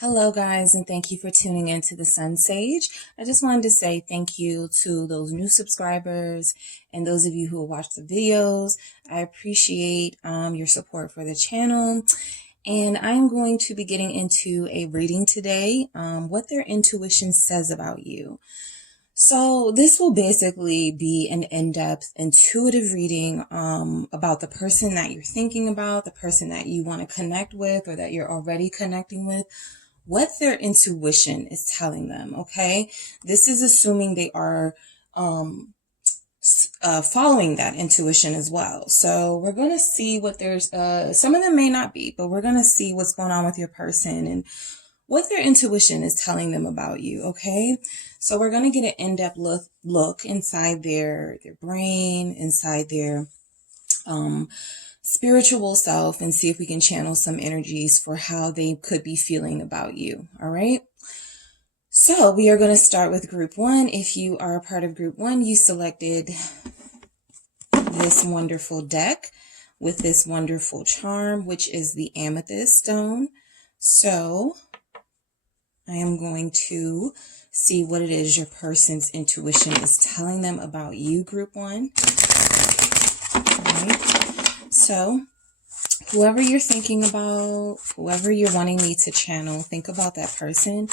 Hello guys, and thank you for tuning in to the Sun Sage. I just wanted to say thank you to those new subscribers and those of you who watch the videos. I appreciate your support for the channel. And I'm going to be getting into a reading today, what their intuition says about you. So this will basically be an in-depth intuitive reading about the person that you're thinking about, the person that you want to connect with or that you're already connecting with, what their intuition is telling them, okay? This is assuming they are following that intuition as well. So we're going to see what there's, some of them may not be, but we're going to see what's going on with your person and what their intuition is telling them about you, okay? So we're going to get an in-depth look inside their brain, inside their spiritual self, and see if we can channel some energies for how they could be feeling about you. All right. So we are going to start with group one. If you are a part of group one, you selected this wonderful deck with this wonderful charm, which is the amethyst stone. So I am going to see what it is your person's intuition is telling them about you, group one. All right. So whoever you're thinking about, whoever you're wanting me to channel, think about that person,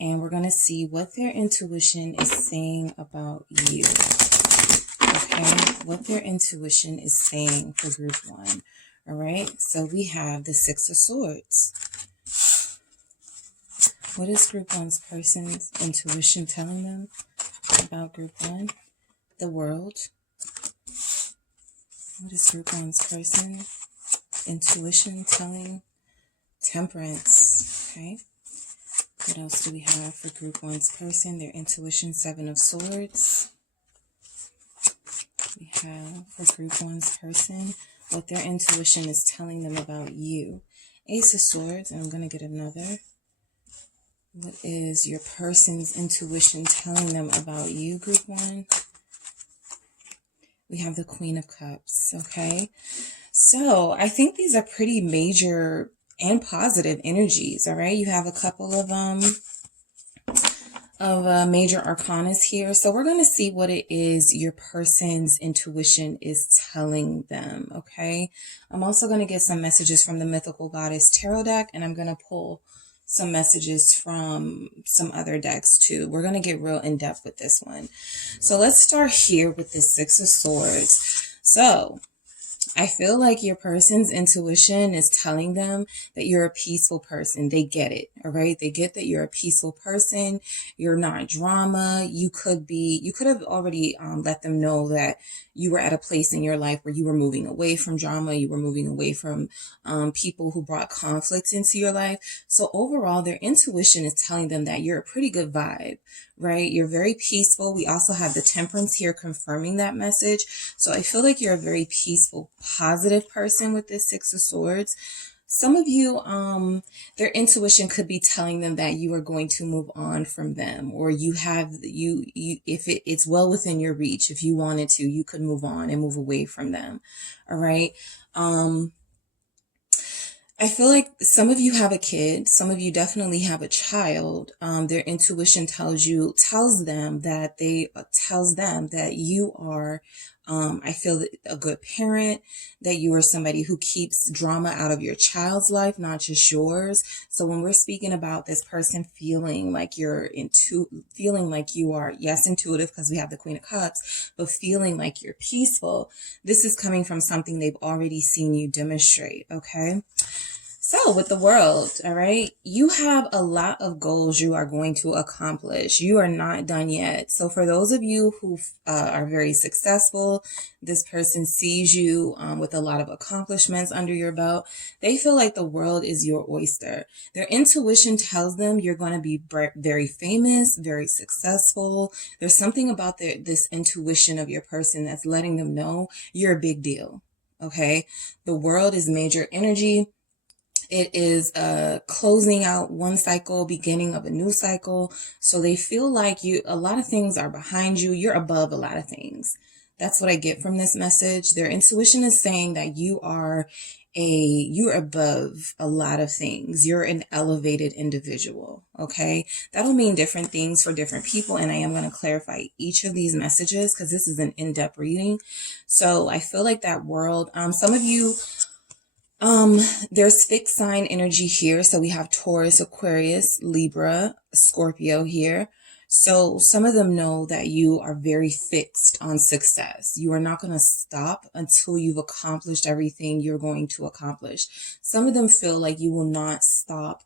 and we're going to see what their intuition is saying about you. Okay, what their intuition is saying for group one. All right, so we have the Six of Swords. What is group one's person's intuition telling them about group one? The World. What is group one's person intuition telling? Temperance. Okay. What else do we have for group one's person? Their intuition, Seven of Swords. We have for group one's person what their intuition is telling them about you. Ace of Swords, and I'm going to get another. What is your person's intuition telling them about you, group one? We have the Queen of Cups, okay? So I think these are pretty major and positive energies, all right? You have a couple of major arcanas here. So we're going to see what it is your person's intuition is telling them, okay? I'm also going to get some messages from the Mythical Goddess Tarot deck, and I'm going to pull some messages from some other decks too. We're going to get real in depth with this one. So let's start here with the Six of Swords. So I feel like your person's intuition is telling them that you're a peaceful person. They get it, all right? They get that you're a peaceful person. You're not drama. You could have already let them know that you were at a place in your life where you were moving away from drama. You were moving away from people who brought conflicts into your life. So overall, their intuition is telling them that you're a pretty good vibe, right? You're very peaceful. We also have the Temperance here confirming that message. So I feel like you're a very peaceful, positive person with this Six of Swords. Some of you, their intuition could be telling them that you are going to move on from them, or if it's well within your reach, if you wanted to, you could move on and move away from them. All right. I feel like some of you have a kid. Some of you definitely have a child. Their intuition tells them that you are, I feel that a good parent, that you are somebody who keeps drama out of your child's life, not just yours. So when we're speaking about this person feeling like you are, yes, intuitive, because we have the Queen of Cups, but feeling like you're peaceful, this is coming from something they've already seen you demonstrate. Okay. So with the World, all right, you have a lot of goals you are going to accomplish. You are not done yet. So for those of you who are very successful, this person sees you with a lot of accomplishments under your belt. They feel like the world is your oyster. Their intuition tells them you're going to be very famous, very successful. There's something about this intuition of your person that's letting them know you're a big deal. Okay. The World is major energy. It is closing out one cycle, beginning of a new cycle. So they feel like a lot of things are behind you. You're above a lot of things. That's what I get from this message. Their intuition is saying that you are you're above a lot of things. You're an elevated individual. Okay. That'll mean different things for different people. And I am going to clarify each of these messages because this is an in-depth reading. So I feel like that world, some of you, there's fixed sign energy here. So we have Taurus, Aquarius, Libra, Scorpio here. So some of them know that you are very fixed on success. You are not going to stop until you've accomplished everything you're going to accomplish. Some of them feel like you will not stop,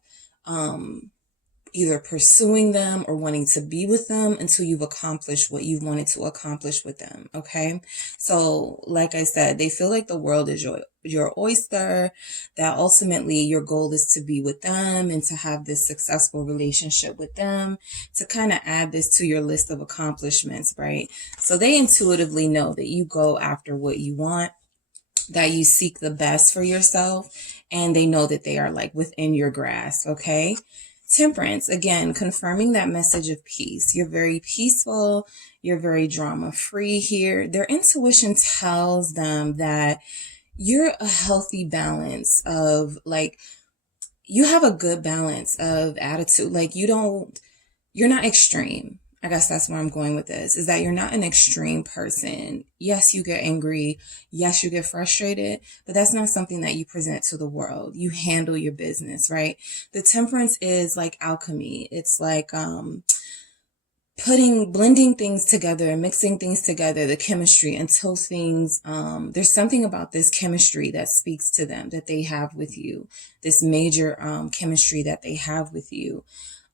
either pursuing them or wanting to be with them until you've accomplished what you wanted to accomplish with them. Okay. So like I said, they feel like the world is your oyster, that ultimately your goal is to be with them and to have this successful relationship with them, to kind of add this to your list of accomplishments, right? So they intuitively know that you go after what you want, that you seek the best for yourself, and they know that they are like within your grasp. Okay. Temperance, again, confirming that message of peace. You're very peaceful. You're very drama free here. Their intuition tells them that you're a healthy balance of like, you have a good balance of attitude. Like you're not extreme. I guess that's where I'm going with this, is that you're not an extreme person. Yes, you get angry. Yes, you get frustrated, but that's not something that you present to the world. You handle your business, right? The temperance is like alchemy. It's like, blending things together and mixing things together, the chemistry until things, there's something about this chemistry that speaks to them that they have with you, this major, chemistry that they have with you.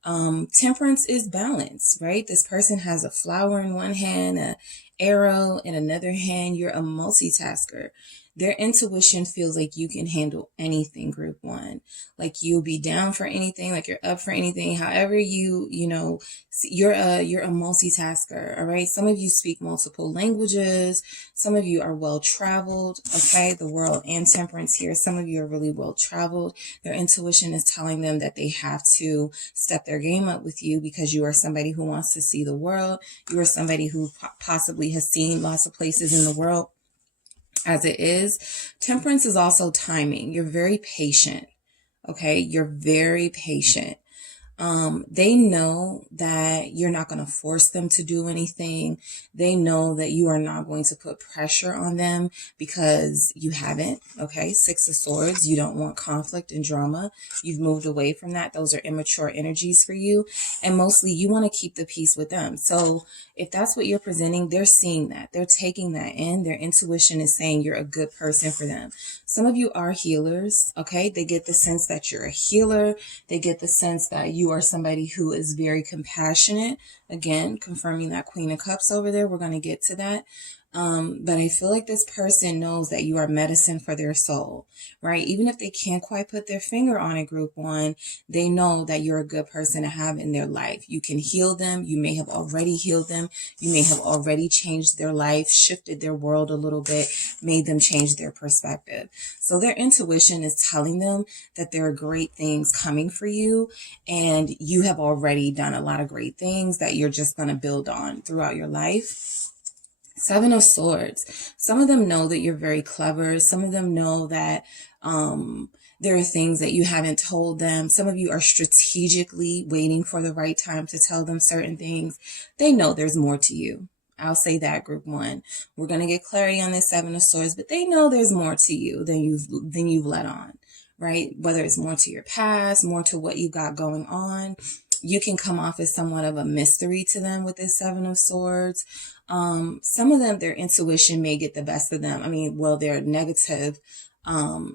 Temperance is balance, right? This person has a flower in one hand, an arrow in another hand. You're a multitasker. Their intuition feels like you can handle anything, group one. Like you'll be down for anything, like you're up for anything. However you're a multitasker, all right? Some of you speak multiple languages. Some of you are well traveled, okay? The world and temperance here. Some of you are really well traveled. Their intuition is telling them that they have to step their game up with you because you are somebody who wants to see the world. You are somebody who possibly has seen lots of places in the world as it is. Temperance is also timing. You're very patient. Okay. You're very patient. They know that you're not going to force them to do anything. They know that you are not going to put pressure on them because you haven't. Okay. 6 of Swords. You don't want conflict and drama. You've moved away from that. Those are immature energies for you. And mostly you want to keep the peace with them. So if that's what you're presenting, they're seeing that. They're taking that in. Their intuition is saying you're a good person for them. Some of you are healers. Okay. They get the sense that you're a healer. They get the sense that you are somebody who is very compassionate. Again, confirming that Queen of Cups over there. We're going to get to that. But I feel like this person knows that you are medicine for their soul, right? Even if they can't quite put their finger on it, group one, they know that you're a good person to have in their life. You can heal them. You may have already healed them. You may have already changed their life, shifted their world a little bit, made them change their perspective. So their intuition is telling them that there are great things coming for you, and you have already done a lot of great things that you're just going to build on throughout your life. 7 of Swords. Some of them know that you're very clever. Some of them know that there are things that you haven't told them. Some of you are strategically waiting for the right time to tell them certain things. They know there's more to you. I'll say that, group one. We're going to get clarity on this 7 of Swords, but they know there's more to you than you've let on, right? Whether it's more to your past, more to what you got going on. You can come off as somewhat of a mystery to them with this 7 of Swords. Some of them, their intuition may get the best of them. Their negative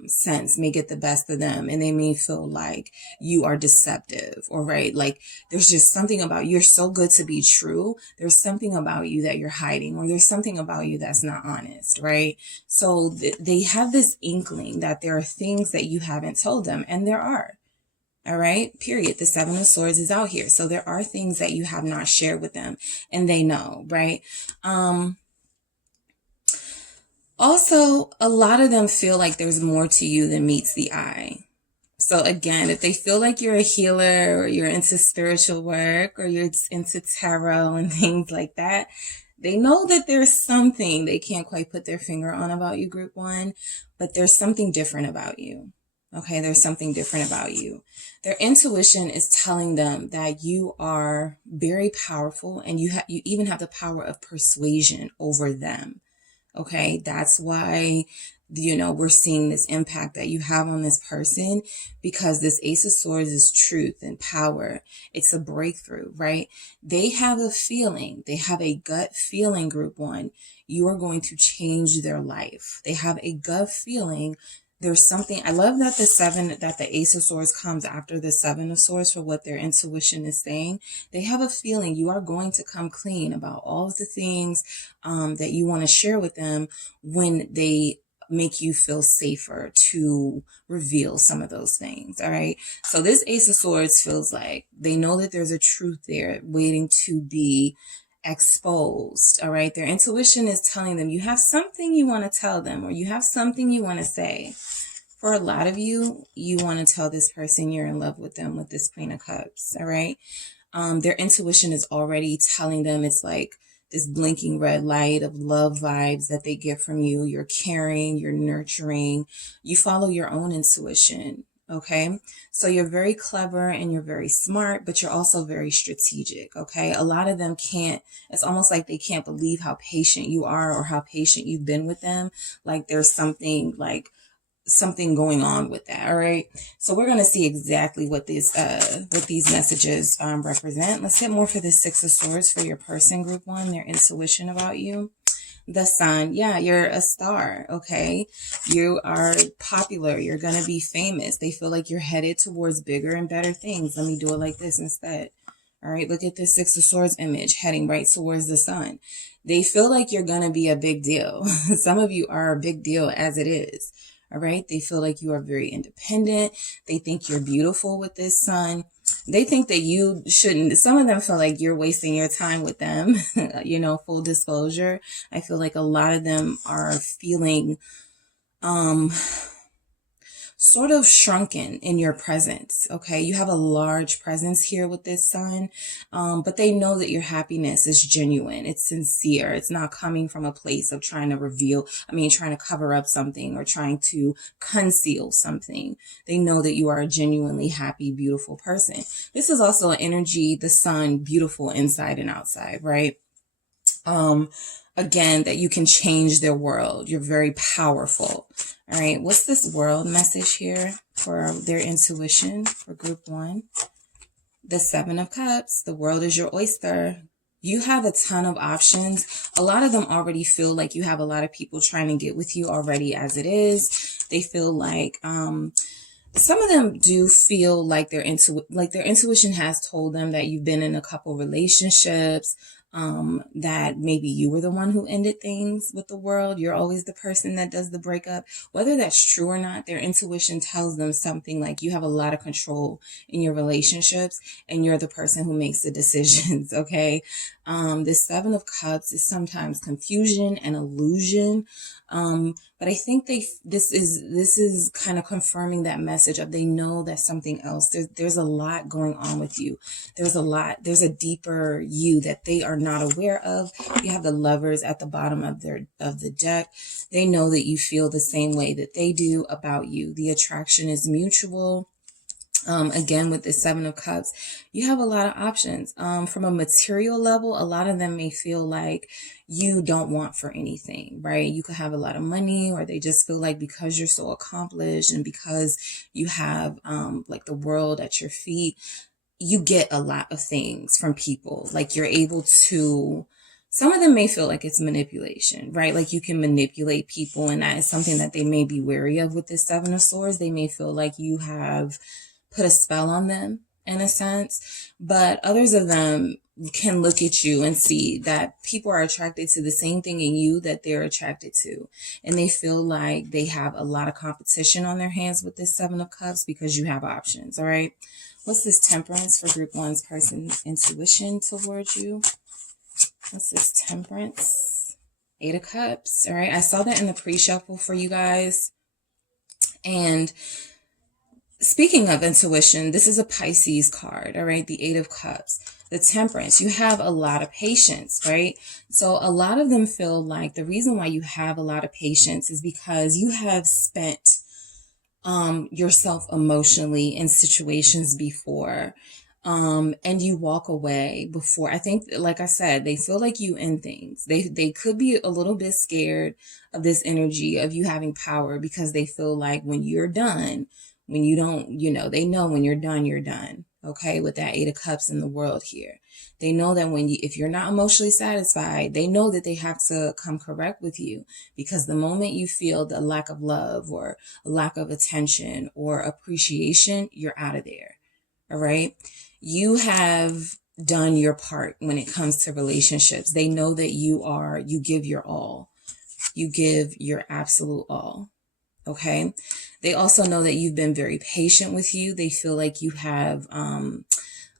sense may get the best of them, and they may feel like you are deceptive, or right, like there's just something about you're so good to be true. There's something about you that you're hiding, or there's something about you that's not honest, right? So they have this inkling that there are things that you haven't told them, and there are. All right, period. The 7 of Swords is out here. So there are things that you have not shared with them, and they know, right? Also, a lot of them feel like there's more to you than meets the eye. So again, if they feel like you're a healer, or you're into spiritual work, or you're into tarot and things like that, They know that there's something they can't quite put their finger on about you, group one, but there's something different about you. Okay, there's something different about you. Their intuition is telling them that you are very powerful, and you even have the power of persuasion over them. Okay, that's why, we're seeing this impact that you have on this person, because this Ace of Swords is truth and power. It's a breakthrough, right? They have a feeling, they have a gut feeling, group one, you are going to change their life. They have a gut feeling. There's something, I love that the Ace of Swords comes after the Seven of Swords for what their intuition is saying. They have a feeling you are going to come clean about all of the things that you want to share with them when they make you feel safer to reveal some of those things. All right. So this Ace of Swords feels like they know that there's a truth there waiting to be exposed. All right. Their intuition is telling them you have something you want to tell them, or you have something you want to say. For a lot of you, you want to tell this person you're in love with them with this Queen of Cups. All right. Their intuition is already telling them, it's like this blinking red light of love vibes that they get from you. You're caring, you're nurturing, you follow your own intuition. Okay, so you're very clever and you're very smart, but you're also very strategic. Okay, a lot of them can't, it's almost like they can't believe how patient you are or how patient you've been with them. Like there's something going on with that. All right, so we're going to see exactly what these messages represent. Let's get more for the Six of Swords for your person, group one, their intuition about you. The Sun, yeah, you're a star, okay? You are popular. You're going to be famous. They feel like you're headed towards bigger and better things. Let me do it like this instead. All right, look at this Six of Swords image heading right towards the Sun. They feel like you're going to be a big deal. Some of you are a big deal as it is. All right, they feel like you are very independent. They think you're beautiful with this Sun. They think that you shouldn't, some of them feel like you're wasting your time with them. Full disclosure. I feel like a lot of them are feeling sort of shrunken in your presence. Okay, you have a large presence here with this Sun, but they know that your happiness is genuine. It's sincere. It's not coming from a place of trying to cover up something or trying to conceal something. They know that you are a genuinely happy, beautiful person. This is also an energy, the Sun, beautiful inside and outside, right? Again, that you can change their world. You're very powerful. All right. What's this world message here for their intuition for group one? The Seven of Cups. The world is your oyster. You have a ton of options. A lot of them already feel like you have a lot of people trying to get with you already as it is. They feel like, some of them do feel like their intuition has told them that you've been in a couple relationships, that maybe you were the one who ended things with the world. You're always the person that does the breakup. Whether that's true or not, their intuition tells them something like you have a lot of control in your relationships and you're the person who makes the decisions. Okay. This Seven of Cups is sometimes confusion and illusion. But I think this is kind of confirming that message of they know that something else. There's a lot going on with you. There's a deeper you that they are not aware of. You have the Lovers at the bottom of the deck. They know that you feel the same way that they do about you. The attraction is mutual. Again, with the Seven of Cups, you have a lot of options. From a material level, a lot of them may feel like you don't want for anything, right? You could have a lot of money, or they just feel like because you're so accomplished and because you have like the world at your feet, you get a lot of things from people. Like you're able to, some of them may feel like it's manipulation, right? Like you can manipulate people, and that is something that they may be wary of with this Seven of Swords. They may feel like you have put a spell on them in a sense, but others of them can look at you and see that people are attracted to the same thing in you that they're attracted to. And they feel like they have a lot of competition on their hands with this Seven of Cups because you have options. All right. What's this Temperance for group one's person's intuition towards you? What's this Temperance? Eight of Cups. All right. I saw that in the pre-shuffle for you guys. And Speaking of intuition, this is a Pisces card, all right? The Eight of Cups, the Temperance. You have a lot of patience, right? So a lot of them feel like the reason why you have a lot of patience is because you have spent yourself emotionally in situations before. And you walk away before. I think, like I said, they feel like you end things. They could be a little bit scared of this energy of you having power, because they feel like when you're done, when you don't, they know when you're done, you're done. Okay. With that Eight of Cups in the world here, they know that if you're not emotionally satisfied, they know that they have to come correct with you, because the moment you feel the lack of love or lack of attention or appreciation, you're out of there. All right. You have done your part when it comes to relationships. They know that you give your all. You give your absolute all. Okay. They also know that you've been very patient with you. They feel like you have,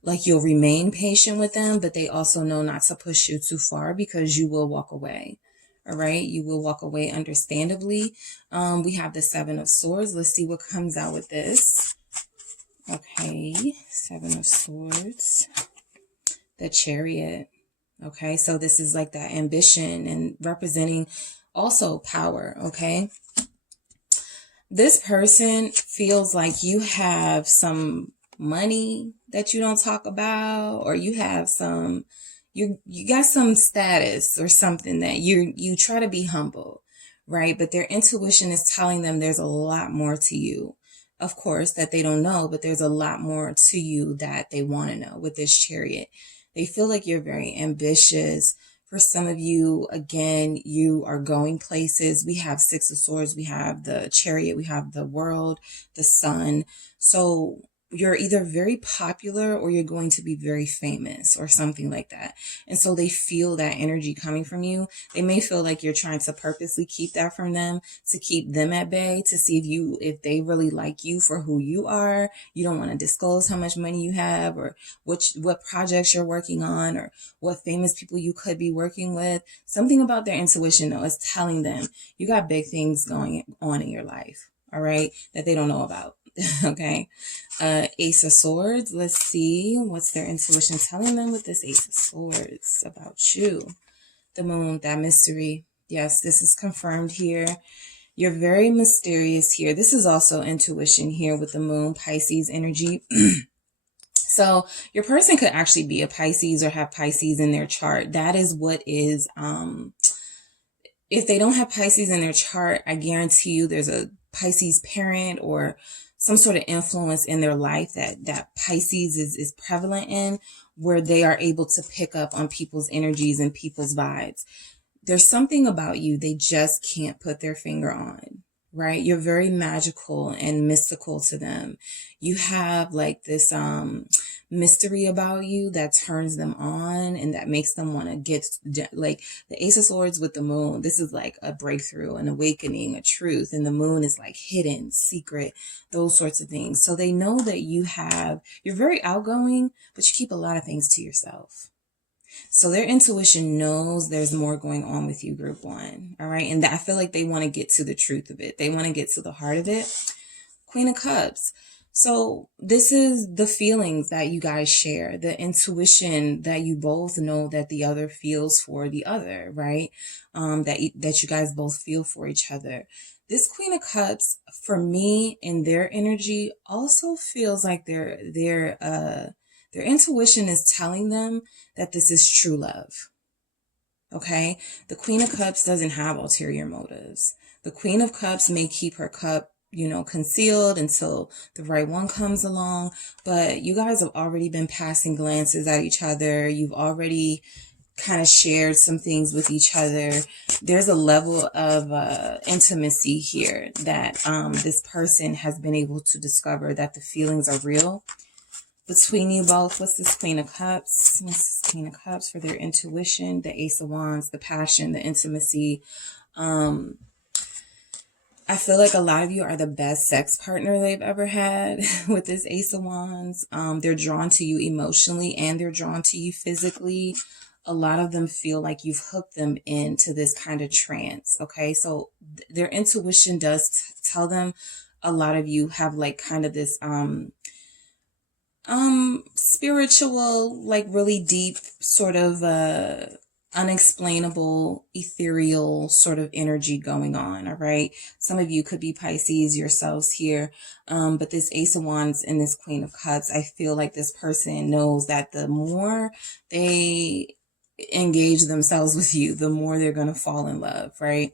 like you'll remain patient with them, but they also know not to push you too far, because you will walk away. All right. You will walk away understandably. We have the Seven of Swords. Let's see what comes out with this. Okay. Seven of Swords. The Chariot. Okay. So this is like that ambition and representing also power. Okay. This person feels like you have some money that you don't talk about, or you have some, you got some status or something that you try to be humble, right? But their intuition is telling them there's a lot more to you. Of course, that they don't know, but there's a lot more to you that they want to know with this Chariot. They feel like you're very ambitious. For some of you, again, you are going places. We have Six of Swords, we have the Chariot, we have the World, the Sun. So you're either very popular or you're going to be very famous or something like that. And so they feel that energy coming from you. They may feel like you're trying to purposely keep that from them, to keep them at bay, to see if they really like you for who you are. You don't want to disclose how much money you have, or what projects you're working on, or what famous people you could be working with. Something about their intuition, though, is telling them you got big things going on in your life, all right, that they don't know about. Okay. Ace of Swords. Let's see what's their intuition telling them with this Ace of Swords about you. The Moon, that mystery. Yes, this is confirmed here. You're very mysterious here. This is also intuition here with the Moon, Pisces energy. So your person could actually be a Pisces or have Pisces in their chart. That is what is, if they don't have Pisces in their chart, I guarantee you there's a Pisces parent or some sort of influence in their life that Pisces is prevalent in, where they are able to pick up on people's energies and people's vibes. There's something about you they just can't put their finger on, right? You're very magical and mystical to them. You have like this mystery about you that turns them on and that makes them want to get, like the Ace of Swords with the Moon. This is like a breakthrough, an awakening, a truth. And the Moon is like hidden, secret, those sorts of things. So they know that you're very outgoing, but you keep a lot of things to yourself. So their intuition knows there's more going on with you, group one. All right. And I feel like they want to get to the truth of it. They want to get to the heart of it. Queen of Cups. So this is the feelings that you guys share, the intuition that you both know that the other feels for the other, right? That you guys both feel for each other. This Queen of Cups, for me, in their energy, also feels like their intuition is telling them that this is true love. Okay? The Queen of Cups doesn't have ulterior motives. The Queen of Cups may keep her cup, concealed until the right one comes along. But you guys have already been passing glances at each other. You've already kind of shared some things with each other. There's a level of intimacy here that this person has been able to discover that the feelings are real between you both. What's this Queen of Cups? What's this Queen of Cups for their intuition? The Ace of Wands, the passion, the intimacy. I feel like a lot of you are the best sex partner they've ever had with this Ace of Wands. They're drawn to you emotionally and they're drawn to you physically. A lot of them feel like you've hooked them into this kind of trance. Okay, so their intuition does tell them a lot of you have like kind of this spiritual, like really deep sort of unexplainable, ethereal sort of energy going on. All right. Some of you could be Pisces yourselves here. But this Ace of Wands and this Queen of Cups, I feel like this person knows that the more they engage themselves with you, the more they're going to fall in love. Right.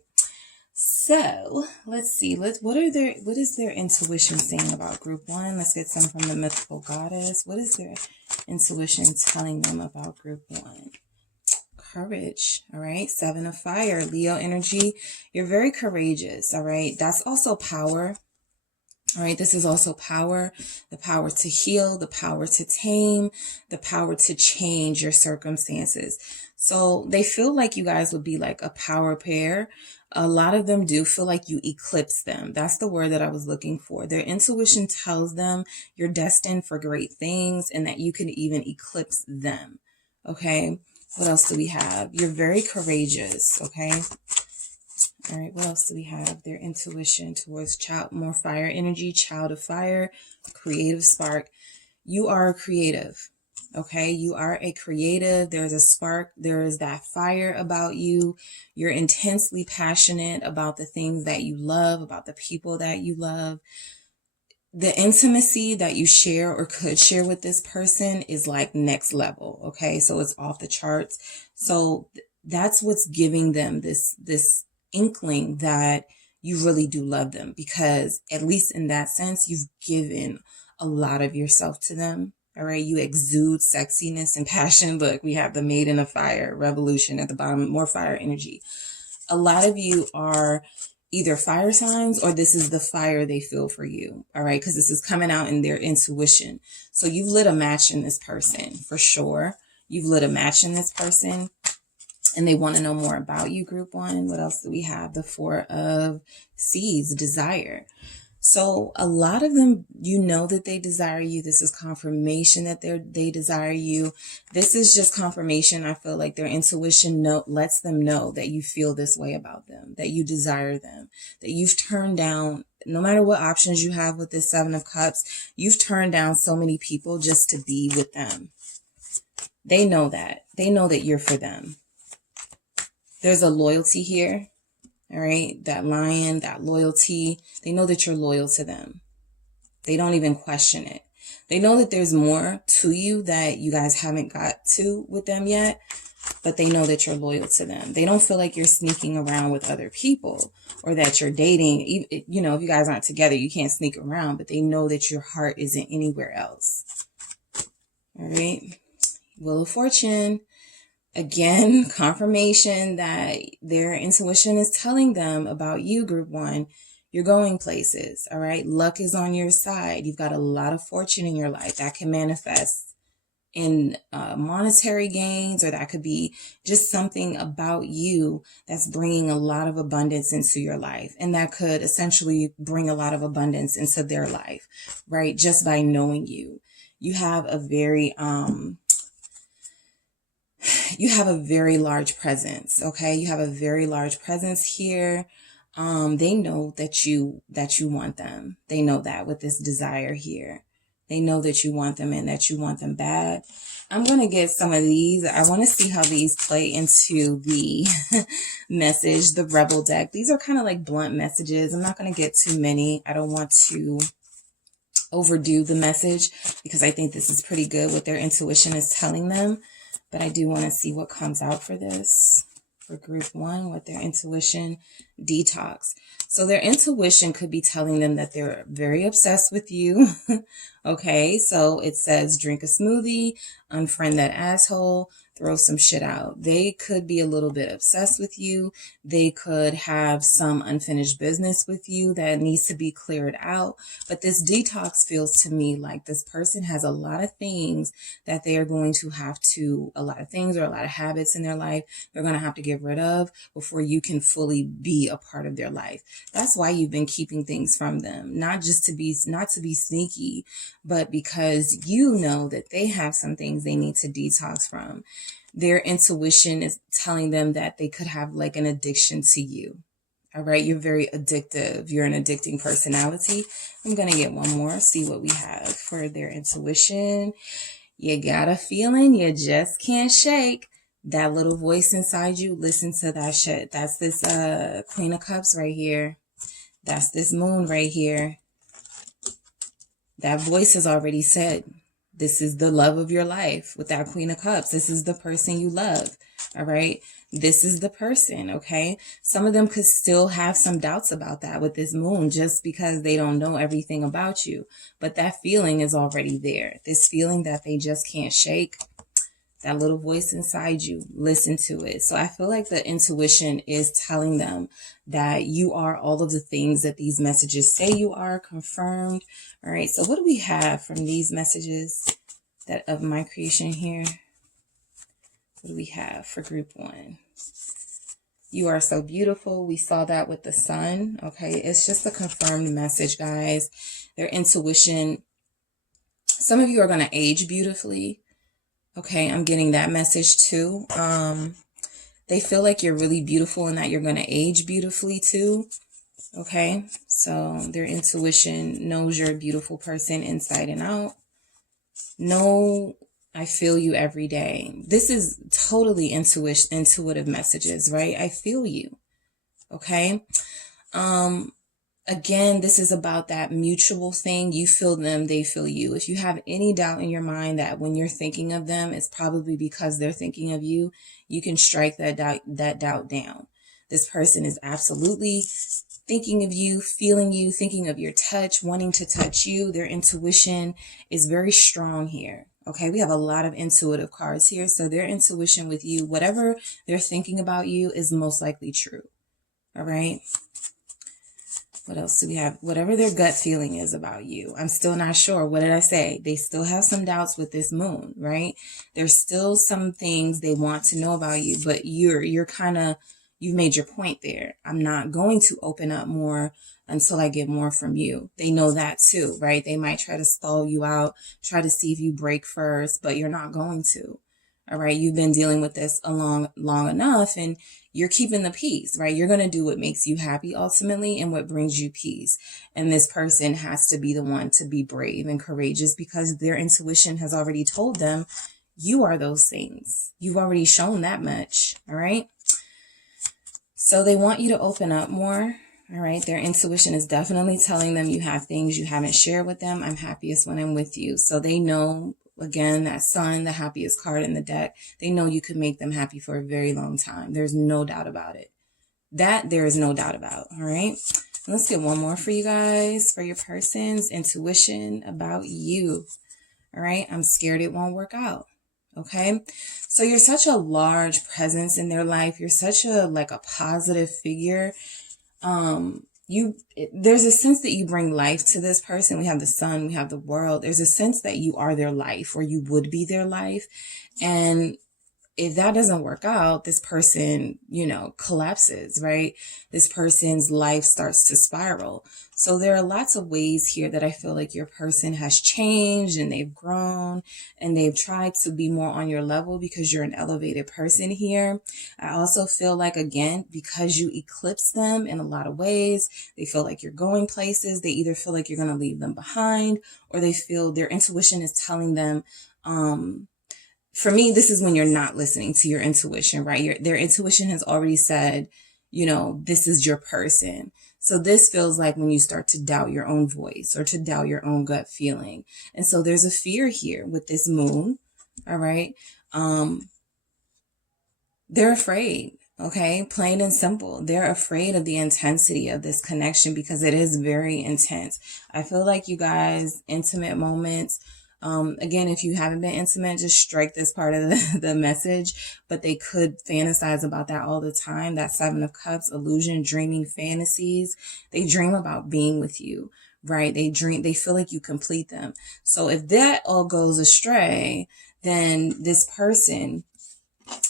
So let's see. What is their intuition saying about group one? Let's get some from the mythical goddess. What is their intuition telling them about group one? Courage. All right. Seven of Fire, Leo energy. You're very courageous. All right. That's also power. All right. This is also power, the power to heal, the power to tame, the power to change your circumstances. So they feel like you guys would be like a power pair. A lot of them do feel like you eclipse them. That's the word that I was looking for. Their intuition tells them you're destined for great things and that you can even eclipse them. Okay. What else do we have? You're very courageous. Okay. All right, what else do we have? Their intuition towards more fire energy, child of fire, creative spark. You are a creative, okay? You are a creative. There's a spark. There is that fire about you. You're intensely passionate about the things that you love, about the people that you love. The intimacy that you share or could share with this person is like next level, okay? So it's off the charts. So that's what's giving them this inkling that you really do love them, because at least in that sense, you've given a lot of yourself to them. All right. You exude sexiness and passion. Look, we have the Maiden of Fire, Revolution at the bottom, more fire energy. A lot of you are either fire signs or this is the fire they feel for you. All right. Because this is coming out in their intuition. So you've lit a match in this person for sure. You've lit a match in this person. And they want to know more about you, group one. What else do we have? The Four of Seas, desire. So a lot of them, you know that they desire you. This is confirmation that they desire you. This is just confirmation. I feel like their intuition lets them know that you feel this way about them, that you desire them, that you've turned down, no matter what options you have with this Seven of Cups, you've turned down so many people just to be with them. They know that. They know that you're for them. There's a loyalty here, all right? That lion, that loyalty. They know that you're loyal to them. They don't even question it. They know that there's more to you that you guys haven't got to with them yet, but they know that you're loyal to them. They don't feel like you're sneaking around with other people or that you're dating. You know, if you guys aren't together, you can't sneak around, but they know that your heart isn't anywhere else. All right? Wheel of Fortune. Again, confirmation that their intuition is telling them about you, group one. You're going places, all right? Luck is on your side. You've got a lot of fortune in your life that can manifest in monetary gains, or that could be just something about you that's bringing a lot of abundance into your life. And that could essentially bring a lot of abundance into their life, right? Just by knowing you. You have a very large presence. Okay. You have a very large presence here. They know that you want them. They know that with this desire here, they know that you want them and that you want them bad. I'm going to get some of these. I want to see how these play into the message, the Rebel deck. These are kind of like blunt messages. I'm not going to get too many. I don't want to overdo the message because I think this is pretty good what their intuition is telling them. But I do want to see what comes out for this, for group one, what their intuition detox. So their intuition could be telling them that they're very obsessed with you. Okay, so it says drink a smoothie, unfriend that asshole, throw some shit out. They could be a little bit obsessed with you. They could have some unfinished business with you that needs to be cleared out. But this detox feels to me like this person has a lot of things that they are going to have to, a lot of things or a lot of habits in their life they're going to have to get rid of before you can fully be a part of their life. That's why you've been keeping things from them, not to be sneaky, but because you know that they have some things they need to detox from. Their intuition is telling them that they could have like an addiction to you. All right, you're very addictive. You're an addicting personality. I'm going to get one more, see what we have for their intuition. You got a feeling you just can't shake. That little voice inside you, listen to that shit. That's this Queen of Cups right here. That's this Moon right here. That voice has already said, this is the love of your life with that Queen of Cups. This is the person you love. All right. This is the person. Okay. Some of them could still have some doubts about that with this Moon just because they don't know everything about you. But that feeling is already there. This feeling that they just can't shake. That little voice inside you, listen to it. So I feel like the intuition is telling them that you are all of the things that these messages say you are, confirmed. All right, so what do we have from these messages that of my creation here? What do we have for group 1? You are so beautiful. We saw that with the sun. Okay, it's just a confirmed message, guys. Their intuition. Some of you are going to age beautifully. Okay, I'm getting that message too. They feel like you're really beautiful and that you're going to age beautifully too. Okay, so their intuition knows you're a beautiful person inside and out. No, I feel you every day. This is totally intuitive messages, right? I feel you. Okay. Again, this is about that mutual thing. You feel them, they feel you. If you have any doubt in your mind that when you're thinking of them, it's probably because they're thinking of you, you can strike that doubt down. This person is absolutely thinking of you, feeling you, thinking of your touch, wanting to touch you. Their intuition is very strong here. Okay, we have a lot of intuitive cards here. So their intuition with you, whatever they're thinking about you is most likely true. All right. What else do we have? Whatever their gut feeling is about you. I'm still not sure. What did I say? They still have some doubts with this Moon, right? There's still some things they want to know about you, but you've made your point there. I'm not going to open up more until I get more from you. They know that too, right? They might try to stall you out, try to see if you break first, but you're not going to. All right. You've been dealing with this long enough and you're keeping the peace, right? You're going to do what makes you happy ultimately and what brings you peace. And this person has to be the one to be brave and courageous because their intuition has already told them you are those things. You've already shown that much. All right. So they want you to open up more. All right. Their intuition is definitely telling them you have things you haven't shared with them. I'm happiest when I'm with you. So they know. Again, that sun, the happiest card in the deck, they know you could make them happy for a very long time. There's no doubt about it. That there is no doubt about. All right. Let's get one more for you guys, for your person's intuition about you. All right. I'm scared it won't work out. Okay. So you're such a large presence in their life. You're such a positive figure. There's a sense that you bring life to this person. We have the sun, we have the world. There's a sense that you are their life or you would be their life. And if that doesn't work out, this person, collapses, right? This person's life starts to spiral. So there are lots of ways here that I feel like your person has changed and they've grown and they've tried to be more on your level because you're an elevated person here. I also feel like, again, because you eclipse them in a lot of ways, they feel like you're going places. They either feel like you're going to leave them behind or they feel their intuition is telling them, for me, this is when you're not listening to your intuition, right? Their intuition has already said, this is your person. So this feels like when you start to doubt your own voice or to doubt your own gut feeling. And so there's a fear here with this Moon. All right. They're afraid. Okay. Plain and simple. They're afraid of the intensity of this connection because it is very intense. I feel like you guys, intimate moments. Again, if you haven't been intimate, just strike this part of the message, but they could fantasize about that all the time. That 7 of Cups, illusion, dreaming, fantasies. They dream about being with you, right? They feel like you complete them. So if that all goes astray, then this person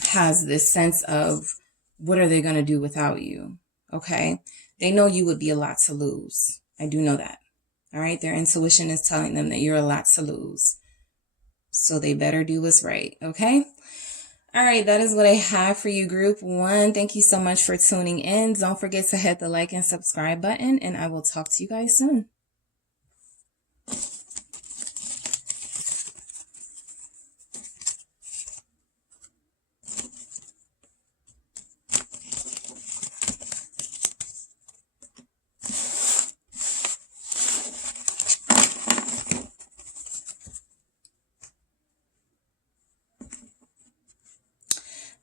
has this sense of what are they going to do without you? Okay. They know you would be a lot to lose. I do know that. All right. Their intuition is telling them that you're a lot to lose. So they better do what's right. Okay. All right, that is what I have for you, group one. Thank you so much for tuning in. Don't forget to hit the like and subscribe button, and I will talk to you guys soon.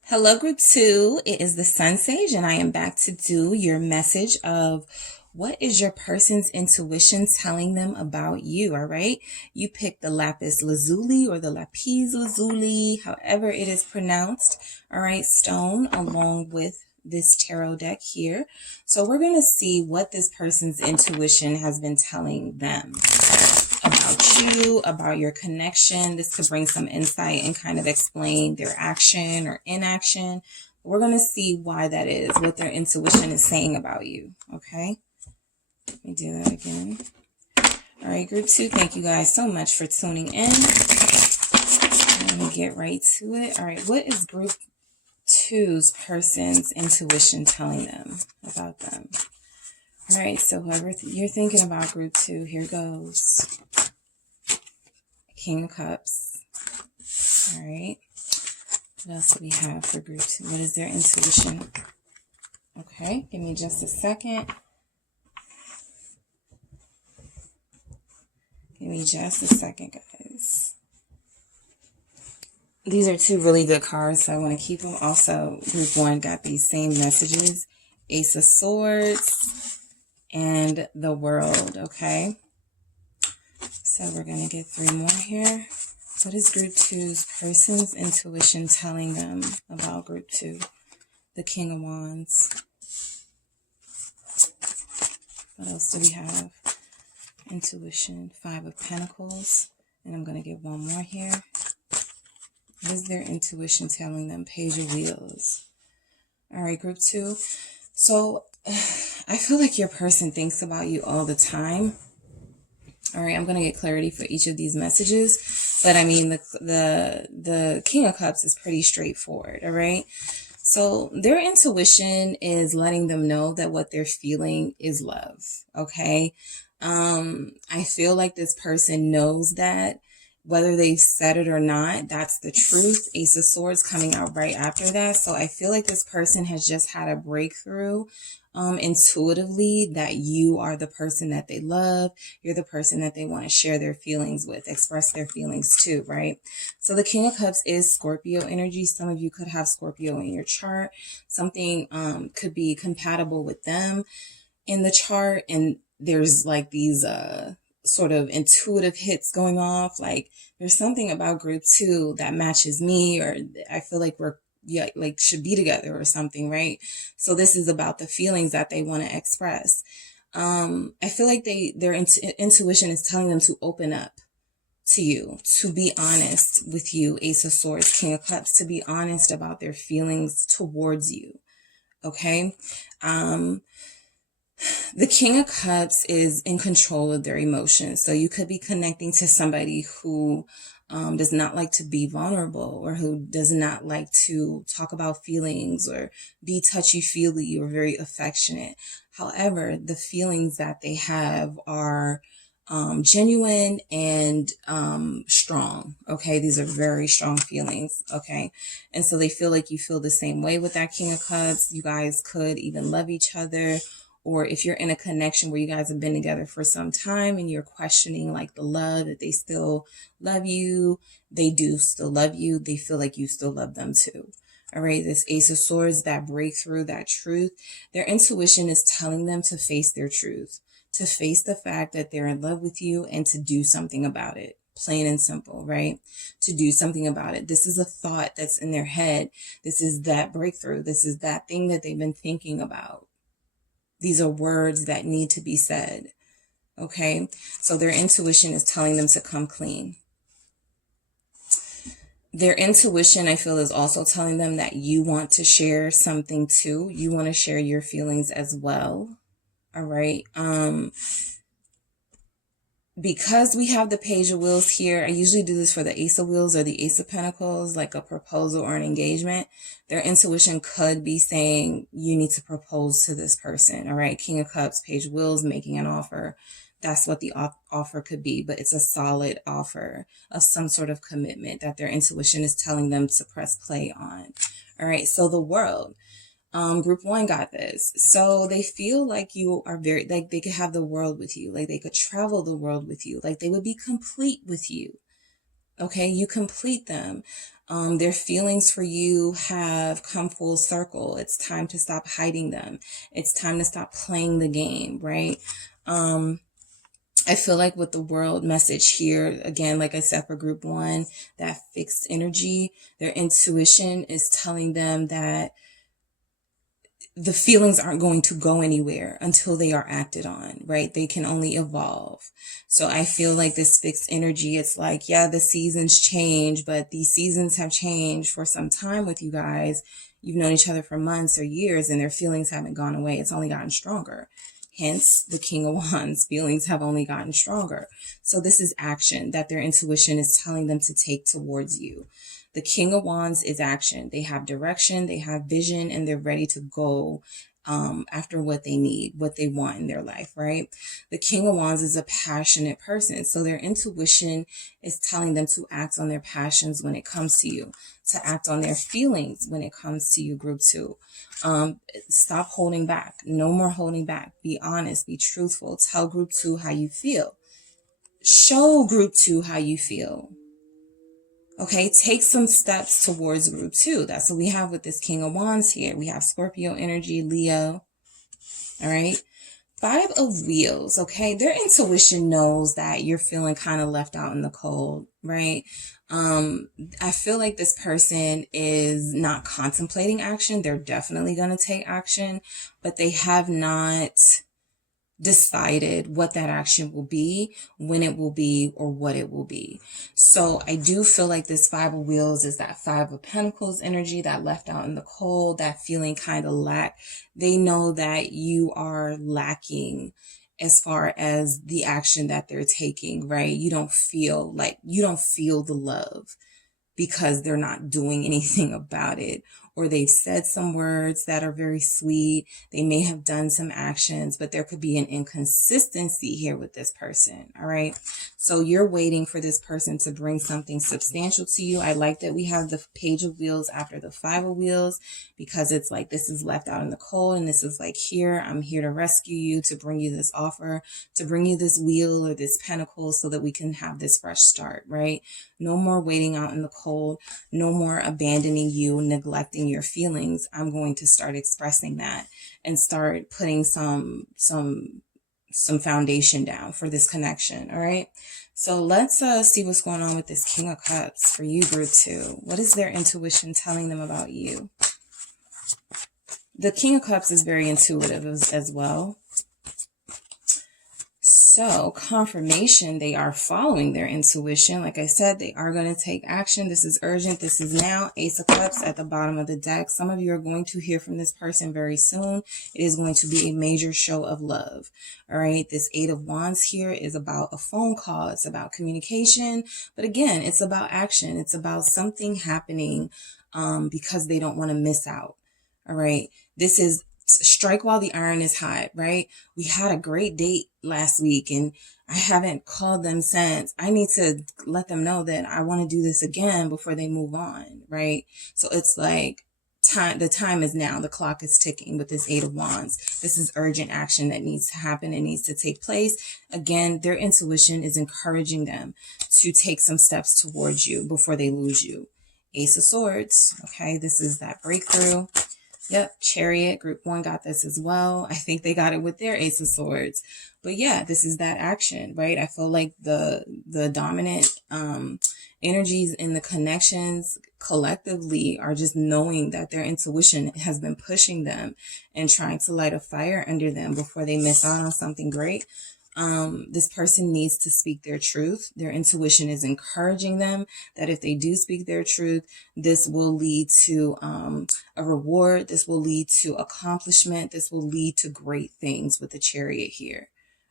Hello, group two. It is the Sun Sage, and I am back to do your message of what is your person's intuition telling them about you, all right? You pick the Lapis Lazuli or the Lapis Lazuli, however it is pronounced, all right, stone, along with this tarot deck here. So we're going to see what this person's intuition has been telling them about you, about your connection. This could bring some insight and kind of explain their action or inaction. We're going to see why that is, what their intuition is saying about you, okay? Let me do that again. All right, group two, thank you guys so much for tuning in. Let me get right to it. All right, what is group two's person's intuition telling them about them? All right, so whoever you're thinking about, group two, here goes. King of Cups. All right. What else do we have for group two? What is their intuition? Okay, give me just a second. Give me just a second, guys. These are two really good cards, so I want to keep them. Also, group one got these same messages. Ace of Swords and the World, okay? So we're going to get three more here. What is group two's person's intuition telling them about group two? The King of Wands. What else do we have? Intuition, Five of Pentacles. And I'm going to get one more here. What is their intuition telling them? Page of Wheels. All right, group two. So I feel like your person thinks about you all the time. All right, I'm going to get clarity for each of these messages. But I mean, the King of Cups is pretty straightforward, all right? So their intuition is letting them know that what they're feeling is love, okay? I feel like this person knows that. Whether they've said it or not, that's the truth. Ace of Swords coming out right after that. So I feel like this person has just had a breakthrough intuitively that you are the person that they love. You're the person that they want to share their feelings with, express their feelings to, right? So the King of Cups is Scorpio energy. Some of you could have Scorpio in your chart. Something could be compatible with them in the chart. And there's like these sort of intuitive hits going off. Like there's something about group two that matches me, or I feel like we're like should be together or something, right? So this is about the feelings that they want to express. I feel like their intuition is telling them to open up to you, to be honest with you. Ace of Swords, King of Cups, to be honest about their feelings towards you. Okay. The King of Cups is in control of their emotions. So you could be connecting to somebody who does not like to be vulnerable, or who does not like to talk about feelings or be touchy-feely or very affectionate. However, the feelings that they have are genuine and strong. Okay, these are very strong feelings. Okay, and so they feel like you feel the same way with that King of Cups. You guys could even love each other. Or if you're in a connection where you guys have been together for some time and you're questioning like the love, that they still love you, they do still love you. They feel like you still love them too. All right. This Ace of Swords, that breakthrough, that truth, their intuition is telling them to face their truth, to face the fact that they're in love with you and to do something about it. Plain and simple, right? To do something about it. This is a thought that's in their head. This is that breakthrough. This is that thing that they've been thinking about. These are words that need to be said, okay? So their intuition is telling them to come clean. Their intuition, I feel, is also telling them that you want to share something too. You want to share your feelings as well, all right? because we have the Page of Wheels here, I usually do this for the Ace of Wheels or the Ace of Pentacles, like a proposal or an engagement. Their intuition could be saying, you need to propose to this person. All right. King of Cups, Page of Wheels, making an offer. That's what the offer could be, but it's a solid offer of some sort of commitment that their intuition is telling them to press play on. All right. So the World. Group 1 got this. So they feel like you are very, like they could have the world with you, like they could travel the world with you, like they would be complete with you. Okay, you complete them. Their feelings for you have come full circle. It's time to stop hiding them. It's time to stop playing the game, right? I feel like with the World message here, again, like I said, for group 1, that fixed energy, their intuition is telling them that the feelings aren't going to go anywhere until they are acted on, right? They can only evolve. So I feel like this fixed energy, it's like, yeah, the seasons change, but these seasons have changed for some time with you guys. You've known each other for months or years and their feelings haven't gone away. It's only gotten stronger. Hence, the King of Wands, feelings have only gotten stronger. So this is action that their intuition is telling them to take towards you. The King of Wands is action. They have direction, they have vision, and they're ready to go after what they need, what they want in their life, right? The King of Wands is a passionate person. So their intuition is telling them to act on their passions when it comes to you, to act on their feelings when it comes to you, group 2. Stop holding back. No more holding back. Be honest, be truthful. Tell group 2 how you feel. Show group 2 how you feel. Okay, take some steps towards group 2. That's what we have with this King of Wands here. We have Scorpio energy, Leo. All right. 5 of Wheels. Okay, their intuition knows that you're feeling kind of left out in the cold, right? I feel like this person is not contemplating action. They're definitely going to take action, but they have not decided what that action will be, when it will be, or what it will be. So I do feel like this 5 of Wheels is that 5 of Pentacles energy, that left out in the cold, that feeling kind of lack. They know that you are lacking as far as the action that they're taking, right? You don't feel the love because they're not doing anything about it. Or they've said some words that are very sweet. They may have done some actions, but there could be an inconsistency here with this person. All right. So you're waiting for this person to bring something substantial to you. I like that we have the Page of Wheels after the 5 of Wheels, because it's like this is left out in the cold. And this is like, here, I'm here to rescue you, to bring you this offer, to bring you this wheel or this pentacle so that we can have this fresh start, right? No more waiting out in the cold. No more abandoning you, neglecting your feelings. I'm going to start expressing that and start putting some foundation down for this connection. All right. So let's see what's going on with this King of Cups for you, group 2. What is their intuition telling them about you? The King of Cups is very intuitive as well. So confirmation, they are following their intuition. Like I said, they are going to take action. This is urgent. This is now. Ace of Cups at the bottom of the deck. Some of you are going to hear from this person very soon. It is going to be a major show of love. All right. This 8 of Wands here is about a phone call. It's about communication. But again, it's about action. It's about something happening because they don't want to miss out. All right. This is strike while the iron is hot, right? We had a great date last week and I haven't called them since. I need to let them know that I want to do this again before they move on, right? So it's like the time is now. The clock is ticking with this 8 of Wands. This is urgent action that needs to happen. It needs to take place. Again, their intuition is encouraging them to take some steps towards you before they lose you. Ace of Swords. Okay, this is that breakthrough. Yep, Chariot, group 1 got this as well. I think they got it with their Ace of Swords. But yeah, this is that action, right? I feel like the dominant energies in the connections collectively are just knowing that their intuition has been pushing them and trying to light a fire under them before they miss out on something great. This person needs to speak their truth. Their intuition is encouraging them that if they do speak their truth, this will lead to a reward. This will lead to accomplishment. This will lead to great things with the Chariot here.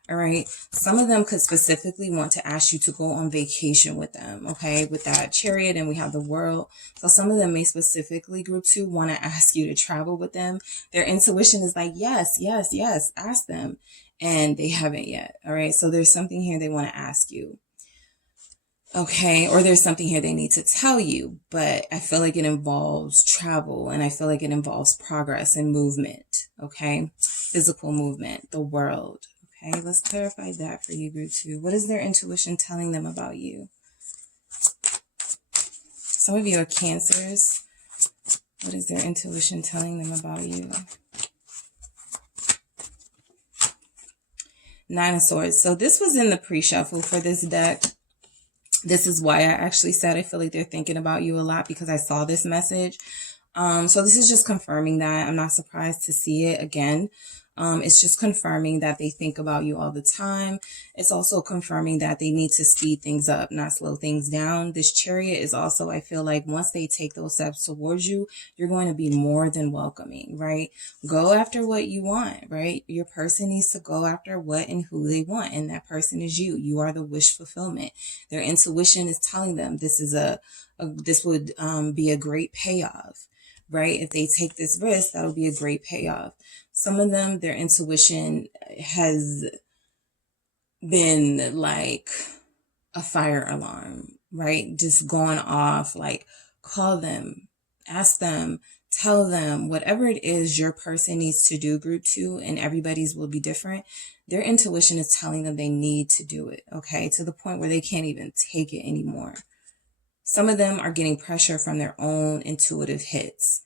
All right. Some of them could specifically want to ask you to go on vacation with them. Okay. With that Chariot, and we have the World. So some of them may specifically, group 2, want to ask you to travel with them. Their intuition is like, yes, yes, yes, ask them. And they haven't yet. All right. So there's something here they want to ask you. Okay. Or there's something here they need to tell you, but I feel like it involves travel, and I feel like it involves progress and movement. Okay. Physical movement, the world. Okay, let's clarify that for you, group 2. What is their intuition telling them about you? Some of you are Cancers. What is their intuition telling them about you? 9 of Swords. So this was in the pre-shuffle for this deck. This is why I actually said I feel like they're thinking about you a lot, because I saw this message. So this is just confirming that. I'm not surprised to see it again. It's just confirming that they think about you all the time. It's also confirming that they need to speed things up, not slow things down. This Chariot is also, I feel like once they take those steps towards you, you're going to be more than welcoming, right? Go after what you want, right? Your person needs to go after what and who they want. And that person is you. You are the wish fulfillment. Their intuition is telling them this is this would be a great payoff, right? If they take this risk, that'll be a great payoff. Some of them, their intuition has been like a fire alarm, right? Just going off, like call them, ask them, tell them, whatever it is your person needs to do, group 2, and everybody's will be different. Their intuition is telling them they need to do it, okay? To the point where they can't even take it anymore. Some of them are getting pressure from their own intuitive hits.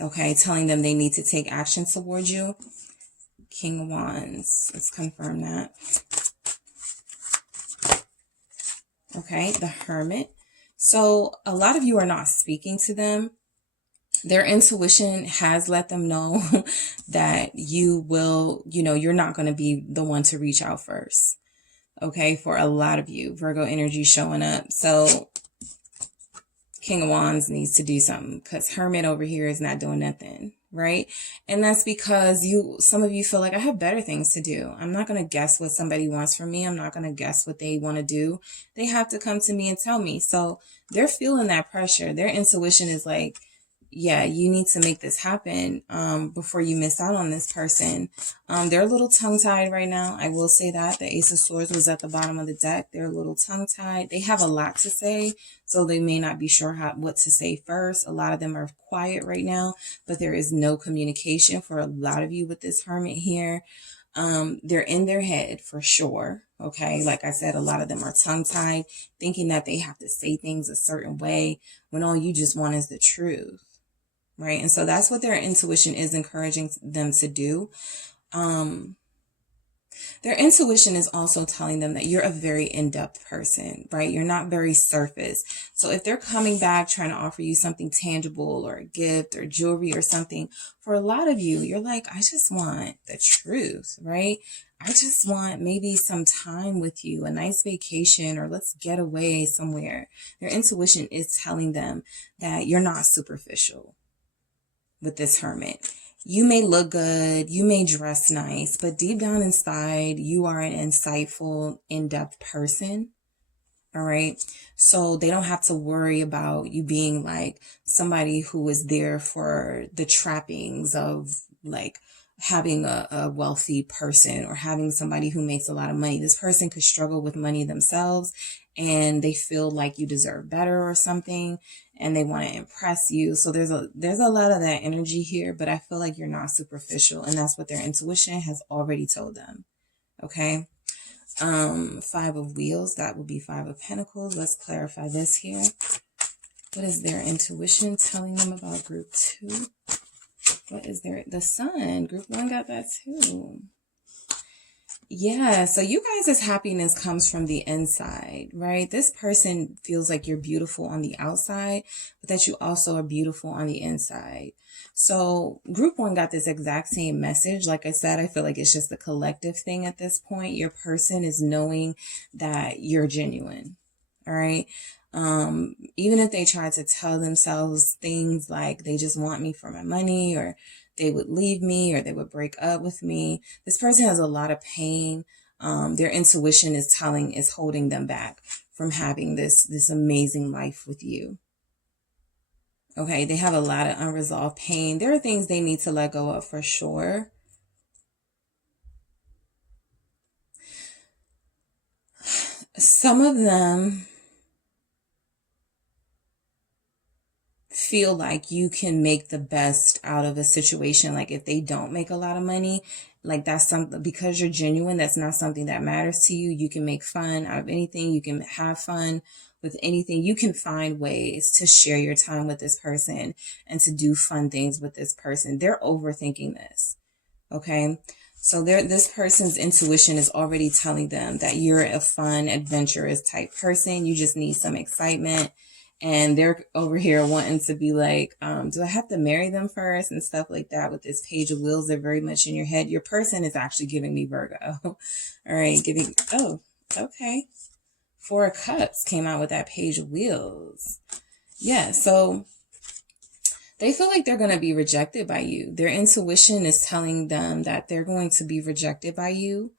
Okay, telling them they need to take action towards you. King of Wands. Let's confirm that. Okay, the Hermit. So a lot of you are not speaking to them. Their intuition has let them know that you will, you're not going to be the one to reach out first. Okay, for a lot of you, Virgo energy showing up. So King of Wands needs to do something, because Hermit over here is not doing nothing, right? And that's because some of you feel like I have better things to do. I'm not going to guess what somebody wants from me. I'm not going to guess what they want to do. They have to come to me and tell me. So they're feeling that pressure. Their intuition is like, yeah, you need to make this happen before you miss out on this person. They're a little tongue-tied right now. I will say that. The Ace of Swords was at the bottom of the deck. They're a little tongue-tied. They have a lot to say, so they may not be sure what to say first. A lot of them are quiet right now, but there is no communication for a lot of you with this Hermit here. They're in their head for sure. Okay. Like I said, a lot of them are tongue-tied, thinking that they have to say things a certain way when all you just want is the truth. Right. And so that's what their intuition is encouraging them to do. Their intuition is also telling them that you're a very in-depth person, right? You're not very surface. So if they're coming back trying to offer you something tangible or a gift or jewelry or something, for a lot of you, you're like, I just want the truth, right? I just want maybe some time with you, a nice vacation, or let's get away somewhere. Their intuition is telling them that you're not superficial with this Hermit. You may look good, you may dress nice, but deep down inside, you are an insightful, in-depth person. All right. So they don't have to worry about you being like somebody who is there for the trappings of like having a wealthy person or having somebody who makes a lot of money. This person could struggle with money themselves and they feel like you deserve better or something and they want to impress you. So there's a lot of that energy here, but I feel like you're not superficial, and that's what their intuition has already told them. Okay. 5 of Wheels, that would be 5 of Pentacles. Let's clarify this here. What is their intuition telling them about group 2? What is the Sun? Group 1 got that too. Yeah, so you guys' happiness comes from the inside, right? This person feels like you're beautiful on the outside, but that you also are beautiful on the inside. So group 1 got this exact same message. Like I said, I feel like it's just a collective thing at this point. Your person is knowing that you're genuine. All right. Even if they try to tell themselves things like they just want me for my money, or they would leave me, or they would break up with me, this person has a lot of pain. Their intuition is holding them back from having this amazing life with you. Okay, they have a lot of unresolved pain. There are things they need to let go of for sure. Some of them feel like you can make the best out of a situation. Like if they don't make a lot of money, like that's something, because you're genuine, that's not something that matters to you. You can make fun out of anything. You can have fun with anything. You can find ways to share your time with this person and to do fun things with this person. They're overthinking this. Okay. So this person's intuition is already telling them that you're a fun, adventurous type person. You just need some excitement. And they're over here wanting to be like, do I have to marry them first and stuff like that? With this Page of Wheels, they're very much in your head. Your person is actually giving me Virgo. All right, oh, okay. Four of Cups came out with that Page of Wheels. Yeah, so they feel like they're going to be rejected by you. Their intuition is telling them that they're going to be rejected by you.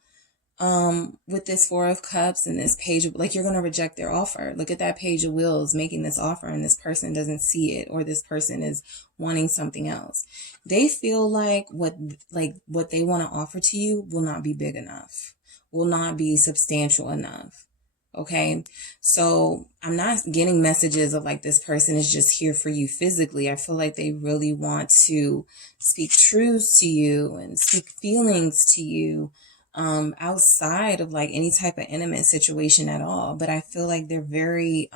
With this Four of Cups and this Page of, like, you're going to reject their offer. Look at that Page of Wheels making this offer, and this person doesn't see it, or this person is wanting something else. They feel like what they want to offer to you will not be big enough, will not be substantial enough. Okay. So I'm not getting messages of like this person is just here for you physically. I feel like they really want to speak truths to you and speak feelings to you, outside of like any type of intimate situation at all. But I feel like they're very,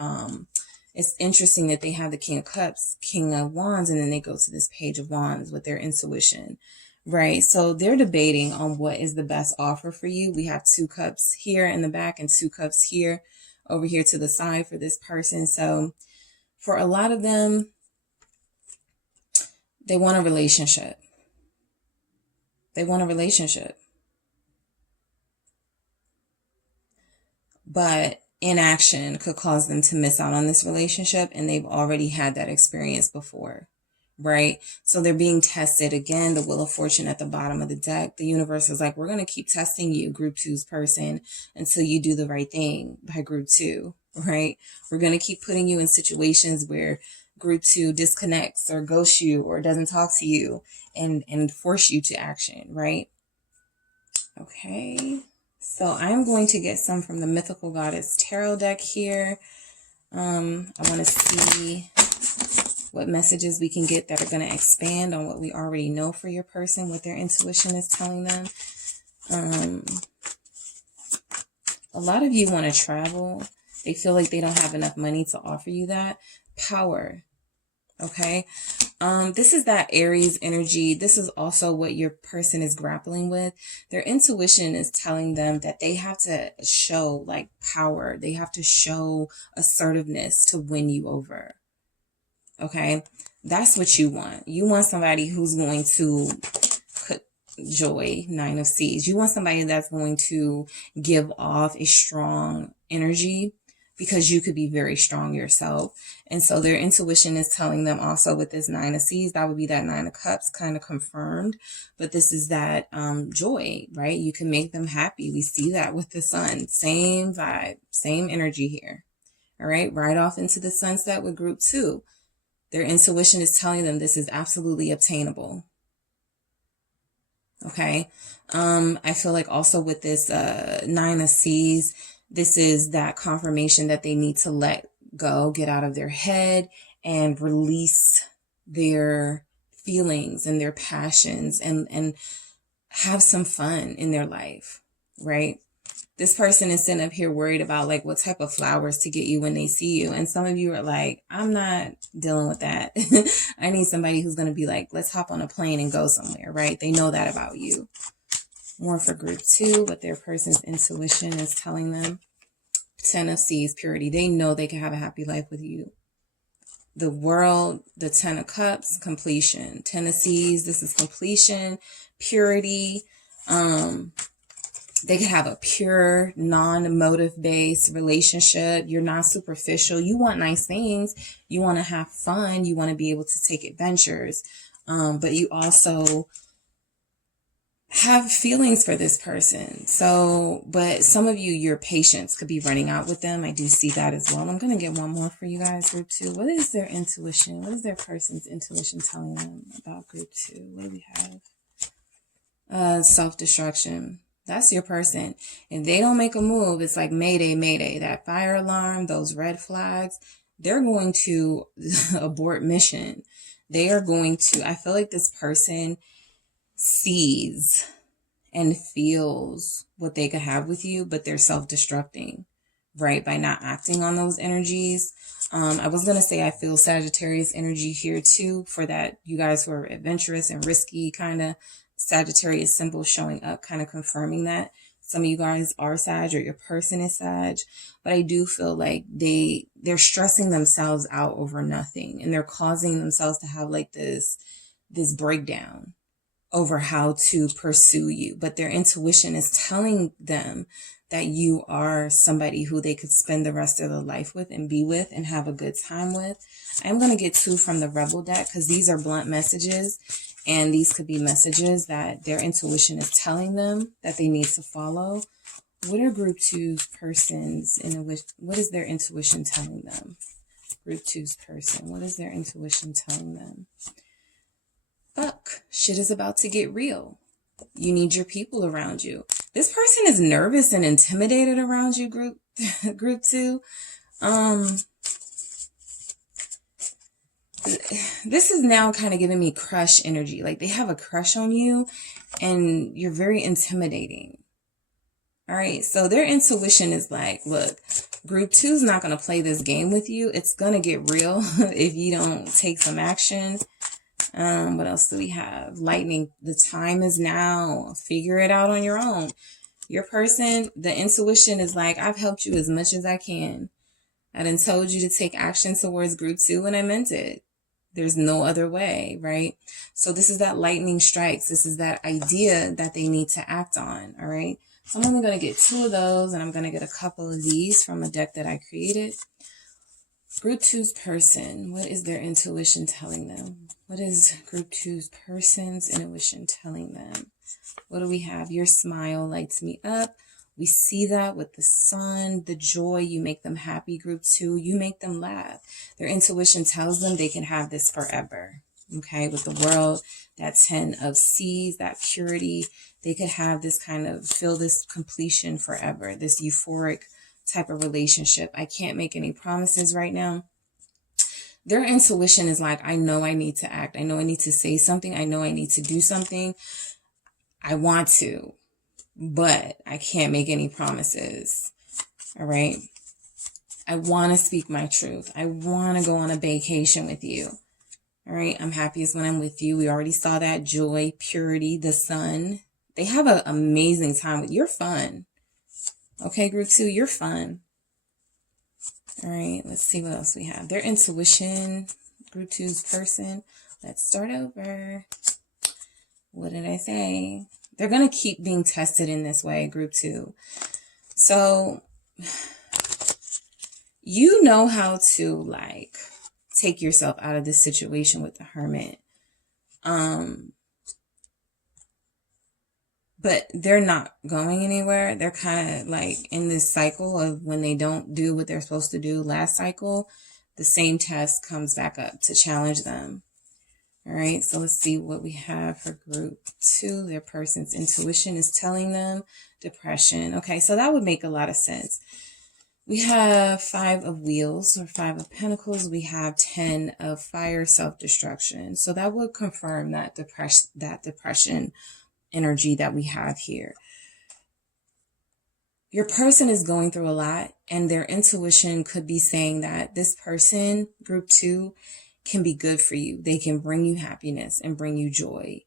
it's interesting that they have the King of Cups, King of Wands, and then they go to this Page of Wands with their intuition, right? So they're debating on what is the best offer for you. We have 2 cups here in the back and 2 cups here over here to the side for this person. So for a lot of them, they want a relationship. They want a relationship. But inaction could cause them to miss out on this relationship, and they've already had that experience before, right? So they're being tested again. The Wheel of Fortune at the bottom of the deck. The universe is like, we're going to keep testing you, Group 2's person, until you do the right thing by Group 2, right? We're going to keep putting you in situations where Group 2 disconnects or ghosts you or doesn't talk to you and force you to action, right? Okay. So I'm going to get some from the Mythical Goddess Tarot deck here. I want to see what messages we can get that are going to expand on what we already know for your person, what their intuition is telling them. A lot of you want to travel. They feel like they don't have enough money to offer you that. Power. Okay. This is that Aries energy. This is also what your person is grappling with. Their intuition is telling them that they have to show like power. They have to show assertiveness to win you over. Okay. That's what you want. You want somebody who's going to put joy, 9 of Seas. You want somebody that's going to give off a strong energy, because you could be very strong yourself. And so their intuition is telling them also with this 9 of Seas, that would be that 9 of Cups kind of confirmed. But this is that joy, right? You can make them happy. We see that with the Sun. Same vibe, same energy here. All right. Right off into the sunset with Group 2. Their intuition is telling them this is absolutely obtainable. Okay. I feel like also with this 9 of Seas, this is that confirmation that they need to let go, get out of their head, and release their feelings and their passions and have some fun in their life, right? This person is sitting up here worried about like what type of flowers to get you when they see you. And some of you are like, I'm not dealing with that. I need somebody who's going to be like, let's hop on a plane and go somewhere, right? They know that about you. More for Group 2, what their person's intuition is telling them. 10 of Seas, purity. They know they can have a happy life with you. The World, the 10 of Cups, completion. 10 of Seas, this is completion, purity. They could have a pure, non-motive based relationship. You're not superficial. You want nice things. You want to have fun. You want to be able to take adventures. But you also have feelings for this person. So, but some of you, your patience could be running out with them. I do see that as well. I'm going to get one more for you guys, group 2. What is their intuition? What is their person's intuition telling them about group 2? What do we have? Self-destruction. That's your person. If they don't make a move, it's like mayday, mayday. That fire alarm, those red flags, they're going to abort mission. They are going to, I feel like this person sees and feels what they could have with you, but they're self-destructing, right? By not acting on those energies. I was going to say I feel Sagittarius energy here too, for that you guys who are adventurous and risky, kind of Sagittarius symbol showing up, kind of confirming that. Some of you guys are Sag, or your person is Sag, but I do feel like they're stressing themselves out over nothing, and they're causing themselves to have like this breakdown over how to pursue you. But their intuition is telling them that you are somebody who they could spend the rest of their life with and be with and have a good time with. I'm going to get 2 from the Rebel deck, because these are blunt messages, and these could be messages that their intuition is telling them that they need to follow. What are group 2's persons what is their intuition telling them? Group 2's person, what is their intuition telling them? Fuck, shit is about to get real. You need your people around you. This person is nervous and intimidated around you, group 2. This is now kind of giving me crush energy. Like they have a crush on you and you're very intimidating. All right. So their intuition is like, look, group 2 is not going to play this game with you. It's going to get real if you don't take some action. What else do we have? Lightning. The time is now. Figure it out on your own. Your person, the intuition is like, I've helped you as much as I can. I done told you to take action towards group 2 and I meant it. There's no other way, right? So this is that lightning strikes. This is that idea that they need to act on, all right? So I'm only going to get 2 of those, and I'm going to get a couple of these from a deck that I created. Group 2's person, what is their intuition telling them? What is group 2's person's intuition telling them? What do we have? Your smile lights me up. We see that with the sun, the joy. You make them happy, group 2. You make them laugh. Their intuition tells them they can have this forever. Okay, with the world, that 10 of C's, that purity, they could have this kind of, feel this completion forever, this euphoric type of relationship. I can't make any promises right now. Their intuition is like, I know I need to act. I know I need to say something. I know I need to do something. I want to, but I can't make any promises. All right. I want to speak my truth. I want to go on a vacation with you. All right. I'm happiest when I'm with you. We already saw that joy, purity, the sun. They have an amazing time with you. You're fun. Okay, group 2, you're fun. All right. Let's see what else we have. Their intuition, group 2's person. Let's start over. What did I say? They're going to keep being tested in this way, group 2. So you know how to like take yourself out of this situation with the Hermit. But they're not going anywhere. They're kind of like in this cycle of when they don't do what they're supposed to do last cycle, the same test comes back up to challenge them. All right, so let's see what we have for group 2. Their person's intuition is telling them depression. Okay, so that would make a lot of sense. We have 5 of Wheels, or 5 of Pentacles. We have 10 of Fire, self-destruction. So that would confirm that depression energy that we have here. Your person is going through a lot, and their intuition could be saying that this person, group 2, can be good for you. They can bring you happiness and bring you joy.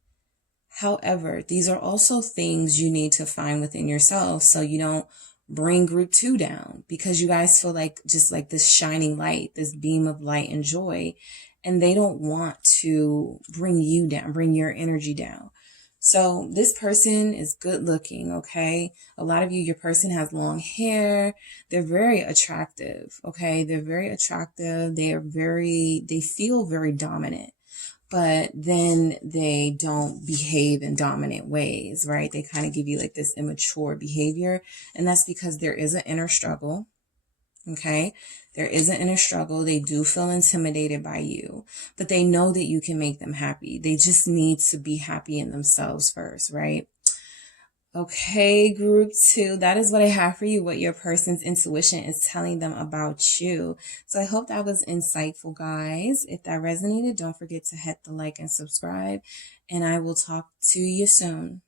However, these are also things you need to find within yourself so you don't bring group 2 down, because you guys feel like just like this shining light, this beam of light and joy, and they don't want to bring you down, bring your energy down. So this person is good looking, okay? A lot of you, your person has long hair. They're very attractive, okay? They're very attractive. They feel very dominant, but then they don't behave in dominant ways, right? They kind of give you like this immature behavior. And that's because there is an inner struggle. Okay, there is an inner struggle. They do feel intimidated by you, but they know that you can make them happy. They just need to be happy in themselves first, right? Okay, group 2, that is what I have for you, what your person's intuition is telling them about you. So I hope that was insightful, guys. If that resonated, don't forget to hit the like and subscribe, and I will talk to you soon.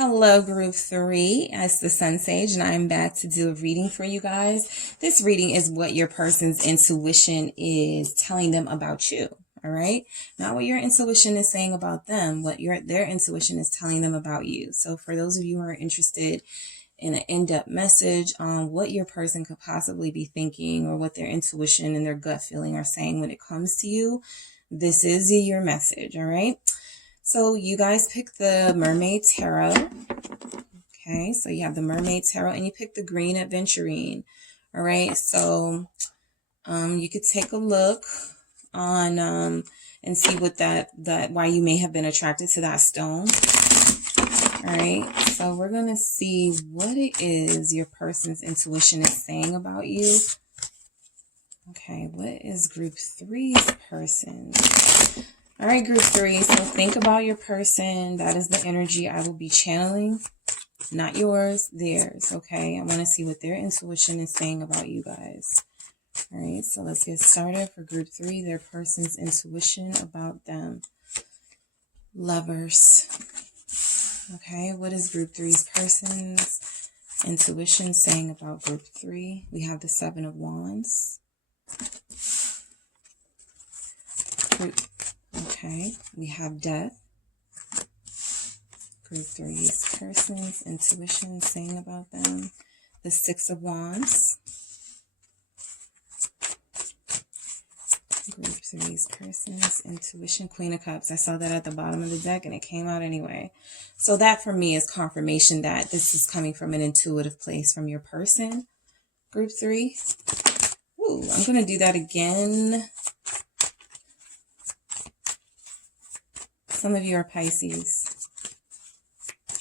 Hello, group 3. It's the Sun Sage, and I'm back to do a reading for you guys. This reading is what your person's intuition is telling them about you. All right. Not what your intuition is saying about them, what their intuition is telling them about you. So for those of you who are interested in an in-depth message on what your person could possibly be thinking or what their intuition and their gut feeling are saying when it comes to you, this is your message. All right. So you guys pick the Mermaid Tarot. Okay, so you have the Mermaid Tarot and you pick the Green Aventurine. All right, so you could take a look on and see what why you may have been attracted to that stone. All right, so we're going to see what it is your person's intuition is saying about you. Okay, what is group 3's person? All right, group 3, so think about your person. That is the energy I will be channeling. Not yours, theirs, okay? I want to see what their intuition is saying about you guys. All right, so let's get started for group 3, their person's intuition about them. Lovers. Okay, what is group 3's person's intuition saying about group 3? We have the 7 of Wands. Okay, we have Death. Group 3's person's intuition saying about them. The 6 of Wands. Group 3's person's intuition. Queen of Cups. I saw that at the bottom of the deck and it came out anyway. So that for me is confirmation that this is coming from an intuitive place from your person. Group 3. Ooh, I'm going to do that again. Some of you are Pisces.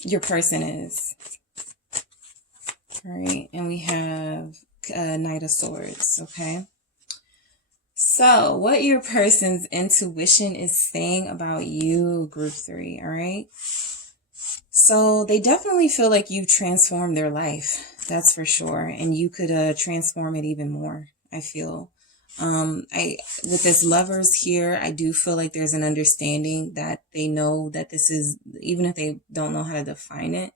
Your person is. All right. And we have Knight of Swords. Okay. So what your person's intuition is saying about you, group 3. All right. So they definitely feel like you've transformed their life. That's for sure. And you could transform it even more, I feel. With this Lovers here, I do feel like there's an understanding that they know that this is, even if they don't know how to define it,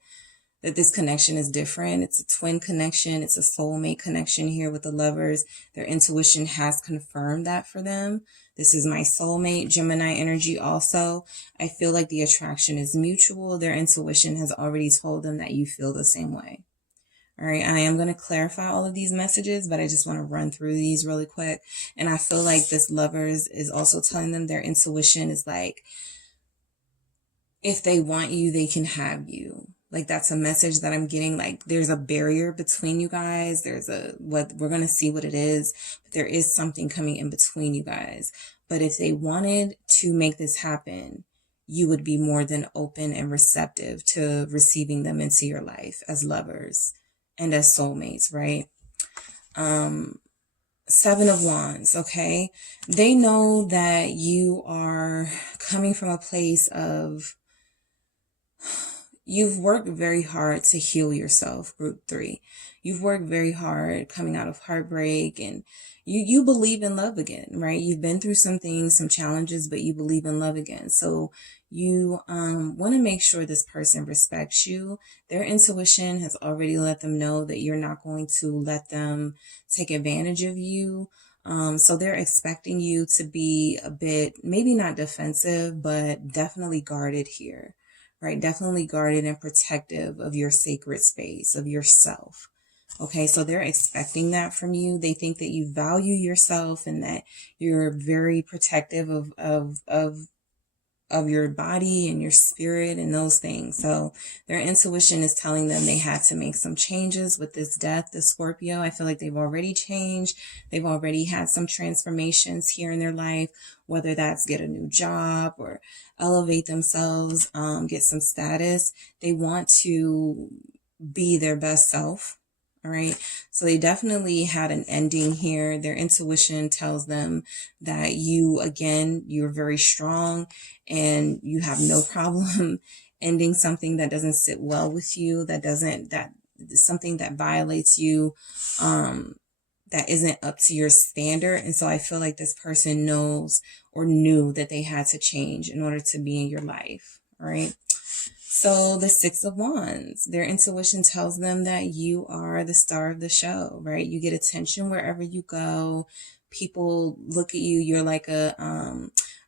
that this connection is different. It's a twin connection. It's a soulmate connection here with the Lovers. Their intuition has confirmed that for them. This is my soulmate, Gemini energy also. I feel like the attraction is mutual. Their intuition has already told them that you feel the same way. All right, I am going to clarify all of these messages, but I just want to run through these really quick. And I feel like this Lovers is also telling them their intuition is like, if they want you, they can have you. Like, that's a message that I'm getting. Like, there's a barrier between you guys. What we're going to see what it is, but there is something coming in between you guys. But if they wanted to make this happen, you would be more than open and receptive to receiving them into your life as lovers and as soulmates, right? 7 of Wands, okay? They know that you are coming from a place of, you've worked very hard to heal yourself, group 3. You've worked very hard coming out of heartbreak, and you believe in love again, right? You've been through some things, some challenges, but you believe in love again. So you want to make sure this person respects you. Their intuition has already let them know that you're not going to let them take advantage of you. So they're expecting you to be a bit, maybe not defensive, but definitely guarded here, right? Definitely guarded and protective of your sacred space, of yourself. Okay, so they're expecting that from you. They think that you value yourself and that you're very protective of your body and your spirit and those things. So their intuition is telling them they had to make some changes with this death, the Scorpio. I feel like they've already changed. They've already had some transformations here in their life, whether that's get a new job or elevate themselves, get some status. They want to be their best self. All right. So they definitely had an ending here. Their intuition tells them that you, again, you're very strong and you have no problem ending something that doesn't sit well with you, that something that violates you, that isn't up to your standard. And so I feel like this person knows or knew that they had to change in order to be in your life. All right. So the Six of Wands, their intuition tells them that you are the star of the show, right? You get attention wherever you go. People look at you. You're like a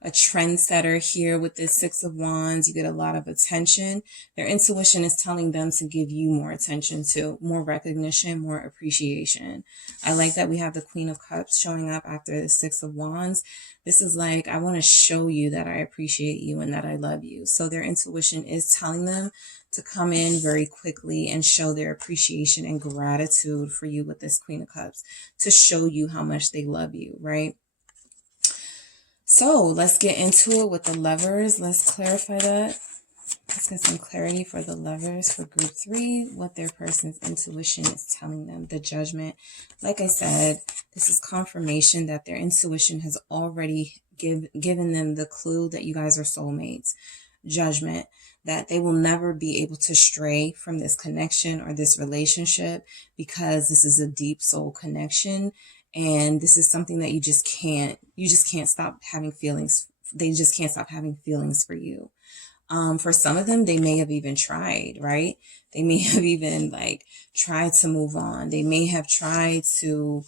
trendsetter here with this Six of Wands. You get a lot of attention. Their intuition is telling them to give you more attention, to more recognition, more appreciation. I like that we have the Queen of Cups showing up after the Six of Wands. This is like, I want to show you that I appreciate you and that I love you. So their intuition is telling them to come in very quickly and show their appreciation and gratitude for you with this Queen of Cups, to show you how much they love you, right? So let's get into it with the Lovers. Let's clarify that. Let's get some clarity for the Lovers for group 3, what their person's intuition is telling them. The Judgment. Like I said, this is confirmation that their intuition has already given them the clue that you guys are soulmates. Judgment. That they will never be able to stray from this connection or this relationship, because this is a deep soul connection. And this is something that you just can't stop having feelings. They just can't stop having feelings for you. For some of them, they may have even tried, right? They may have even like tried to move on. They may have tried to,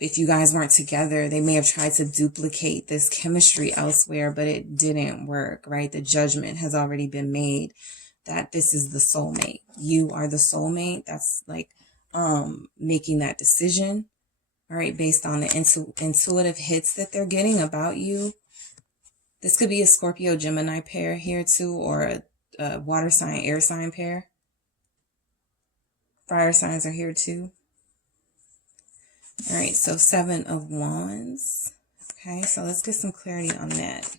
if you guys weren't together, they may have tried to duplicate this chemistry elsewhere, but it didn't work, right? The judgment has already been made that this is the soulmate. You are the soulmate. That's like, making that decision, all right, based on the intuitive hits that they're getting about you. This could be a Scorpio Gemini pair here too, or a water sign, air sign pair. Fire signs are here too. All right, so 7 of Wands. Okay, so let's get some clarity on that.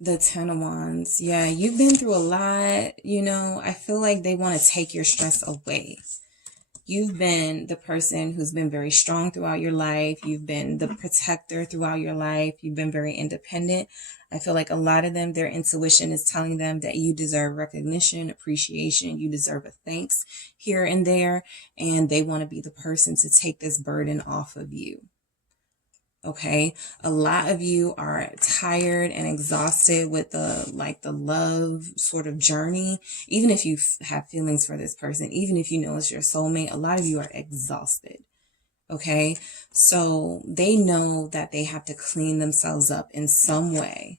The 10 of Wands. Yeah, you've been through a lot. You know, I feel like they want to take your stress away. You've been the person who's been very strong throughout your life. You've been the protector throughout your life. You've been very independent. I feel like a lot of them, their intuition is telling them that you deserve recognition, appreciation. You deserve a thanks here and there. And they want to be the person to take this burden off of you. Okay, a lot of you are tired and exhausted with the love sort of journey. Even if you have feelings for this person, even if you know it's your soulmate, a lot of you are exhausted. Okay, so they know that they have to clean themselves up in some way.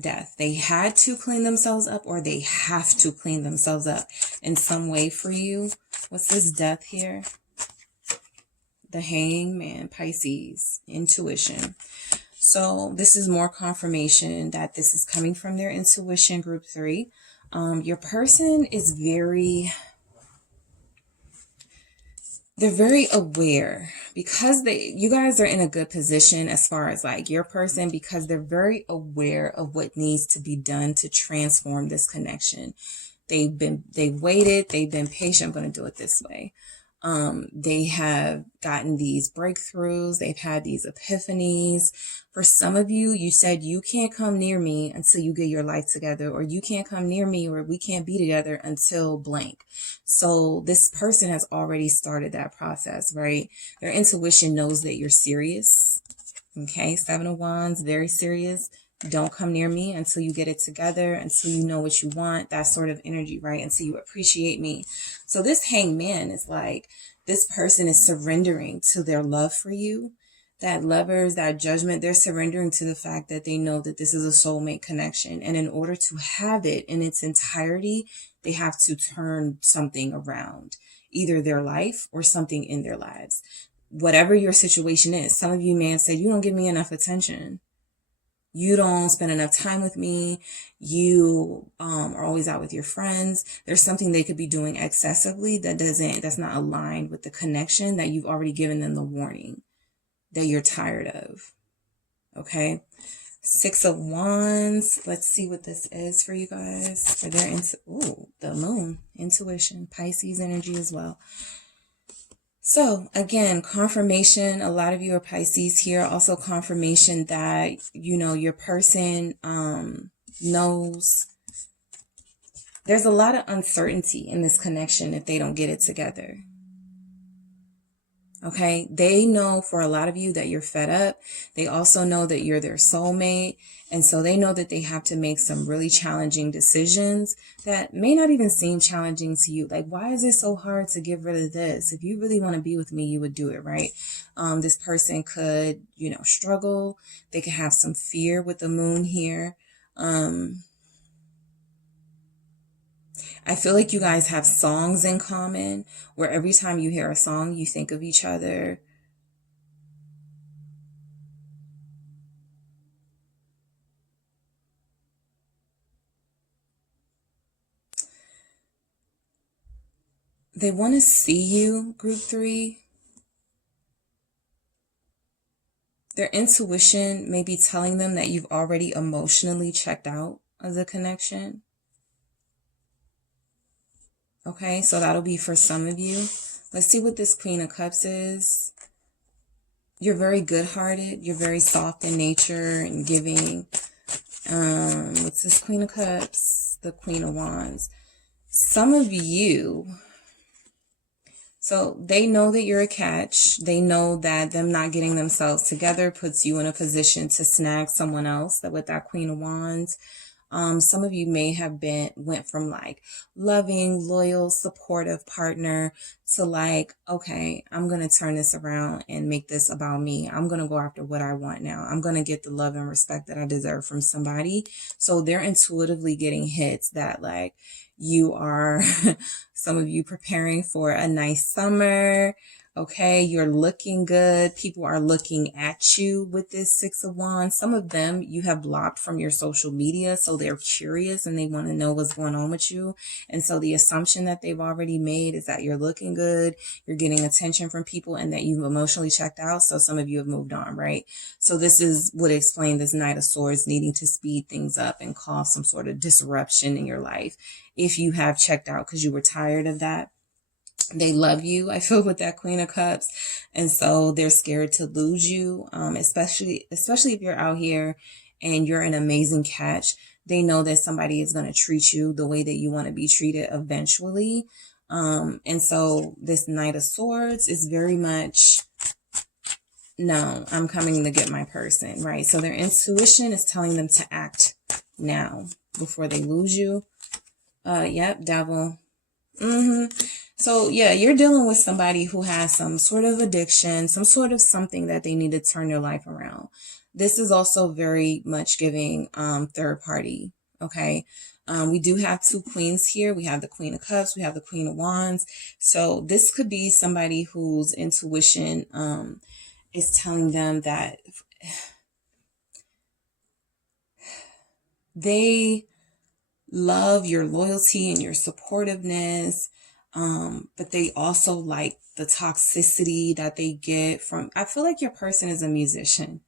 Death. They had to clean themselves up, or they have to clean themselves up in some way for you. What's this Death here? The Hangman, Pisces, intuition. So this is more confirmation that this is coming from their intuition, group 3. Your person is they're very aware, because you guys are in a good position as far as like your person, because they're very aware of what needs to be done to transform this connection. They've waited, they've been patient. I'm going to do it this way. They have gotten these breakthroughs. They've had these epiphanies. For some of you, you said you can't come near me until you get your life together, or you can't come near me, or we can't be together until blank. So this person has already started that process, right? Their intuition knows that you're serious. Okay. 7 of Wands, very serious. Don't come near me until you get it together, until you know what you want, that sort of energy, right? Until you appreciate me. So this hangman is like, this person is surrendering to their love for you. That Lovers, that Judgment, they're surrendering to the fact that they know that this is a soulmate connection. And in order to have it in its entirety, they have to turn something around, either their life or something in their lives. Whatever your situation is, some of you may have said, you don't give me enough attention. You don't spend enough time with me. You are always out with your friends. There's something they could be doing excessively that's not aligned with the connection that you've already given them the warning that you're tired of. Okay. 6 of Wands. Let's see what this is for you guys. For their the Moon, intuition, Pisces energy as well. So again, confirmation. A lot of you are Pisces here. Also confirmation that, you know, your person knows there's a lot of uncertainty in this connection if they don't get it together. Okay, they know for a lot of you that you're fed up. They also know that you're their soulmate. And so they know that they have to make some really challenging decisions that may not even seem challenging to you. Like, why is it so hard to get rid of this? If you really want to be with me, you would do it, right? This person could, you know, struggle. They could have some fear with the Moon here. I feel like you guys have songs in common where every time you hear a song, you think of each other. They want to see you, group 3. Their intuition may be telling them that you've already emotionally checked out of the connection. Okay, so that'll be for some of you. Let's see what this Queen of Cups is. You're very good-hearted. You're very soft in nature and giving. What's this Queen of Cups? The Queen of Wands. Some of you, so they know that you're a catch. They know that them not getting themselves together puts you in a position to snag someone else with that Queen of Wands. Some of you may have went from like loving, loyal, supportive partner to like, okay, I'm going to turn this around and make this about me. I'm going to go after what I want now. I'm going to get the love and respect that I deserve from somebody. So they're intuitively getting hits that like you are, some of you preparing for a nice summer. Okay, you're looking good. People are looking at you with this 6 of Wands. Some of them you have blocked from your social media, so they're curious and they want to know what's going on with you. And so the assumption that they've already made is that you're looking good, you're getting attention from people, and that you've emotionally checked out. So some of you have moved on, right? So this is what explains this Knight of Swords needing to speed things up and cause some sort of disruption in your life if you have checked out because you were tired of that. They love you, I feel, with that Queen of Cups. And so they're scared to lose you, especially if you're out here and you're an amazing catch. They know that somebody is going to treat you the way that you want to be treated eventually. And so this Knight of Swords is very much, no, I'm coming to get my person, right? So their intuition is telling them to act now before they lose you. Yep, Devil. So yeah, you're dealing with somebody who has some sort of addiction, some sort of something that they need to turn their life around. This is also very much giving third party. Okay. We do have 2 queens here. We have the Queen of Cups. We have the Queen of Wands. So this could be somebody whose intuition is telling them that they love your loyalty and your supportiveness. But they also like the toxicity that they get from, I feel like your person is a musician.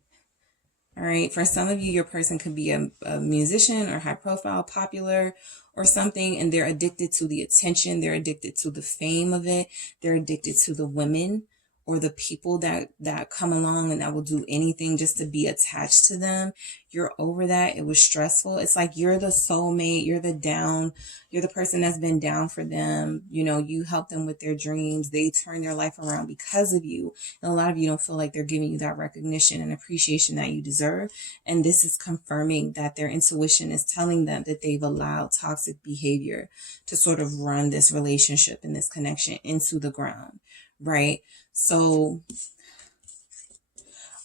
All right. For some of you, your person could be a musician or high profile, popular or something, and they're addicted to the attention. They're addicted to the fame of it. They're addicted to the women or the people that come along and that will do anything just to be attached to them. You're over that. It was stressful. It's like you're the soulmate. You're the person that's been down for them. You know, you help them with their dreams. They turn their life around because of you. And a lot of you don't feel like they're giving you that recognition and appreciation that you deserve. And this is confirming that their intuition is telling them that they've allowed toxic behavior to sort of run this relationship and this connection into the ground, right? So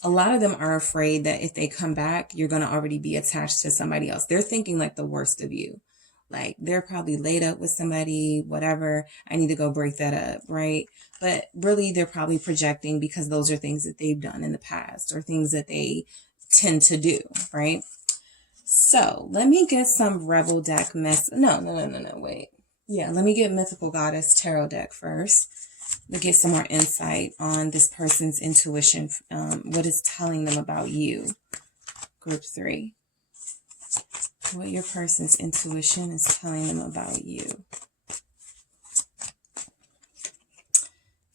a lot of them are afraid that if they come back, you're going to already be attached to somebody else. They're thinking like the worst of you. Like they're probably laid up with somebody, whatever. I need to go break that up, right? But really they're probably projecting because those are things that they've done in the past or things that they tend to do, right? So let me get some Rebel deck wait. Yeah, let me get Mythical Goddess Tarot deck first. To get some more insight on this person's intuition, what is telling them about you. Group 3. What your person's intuition is telling them about you.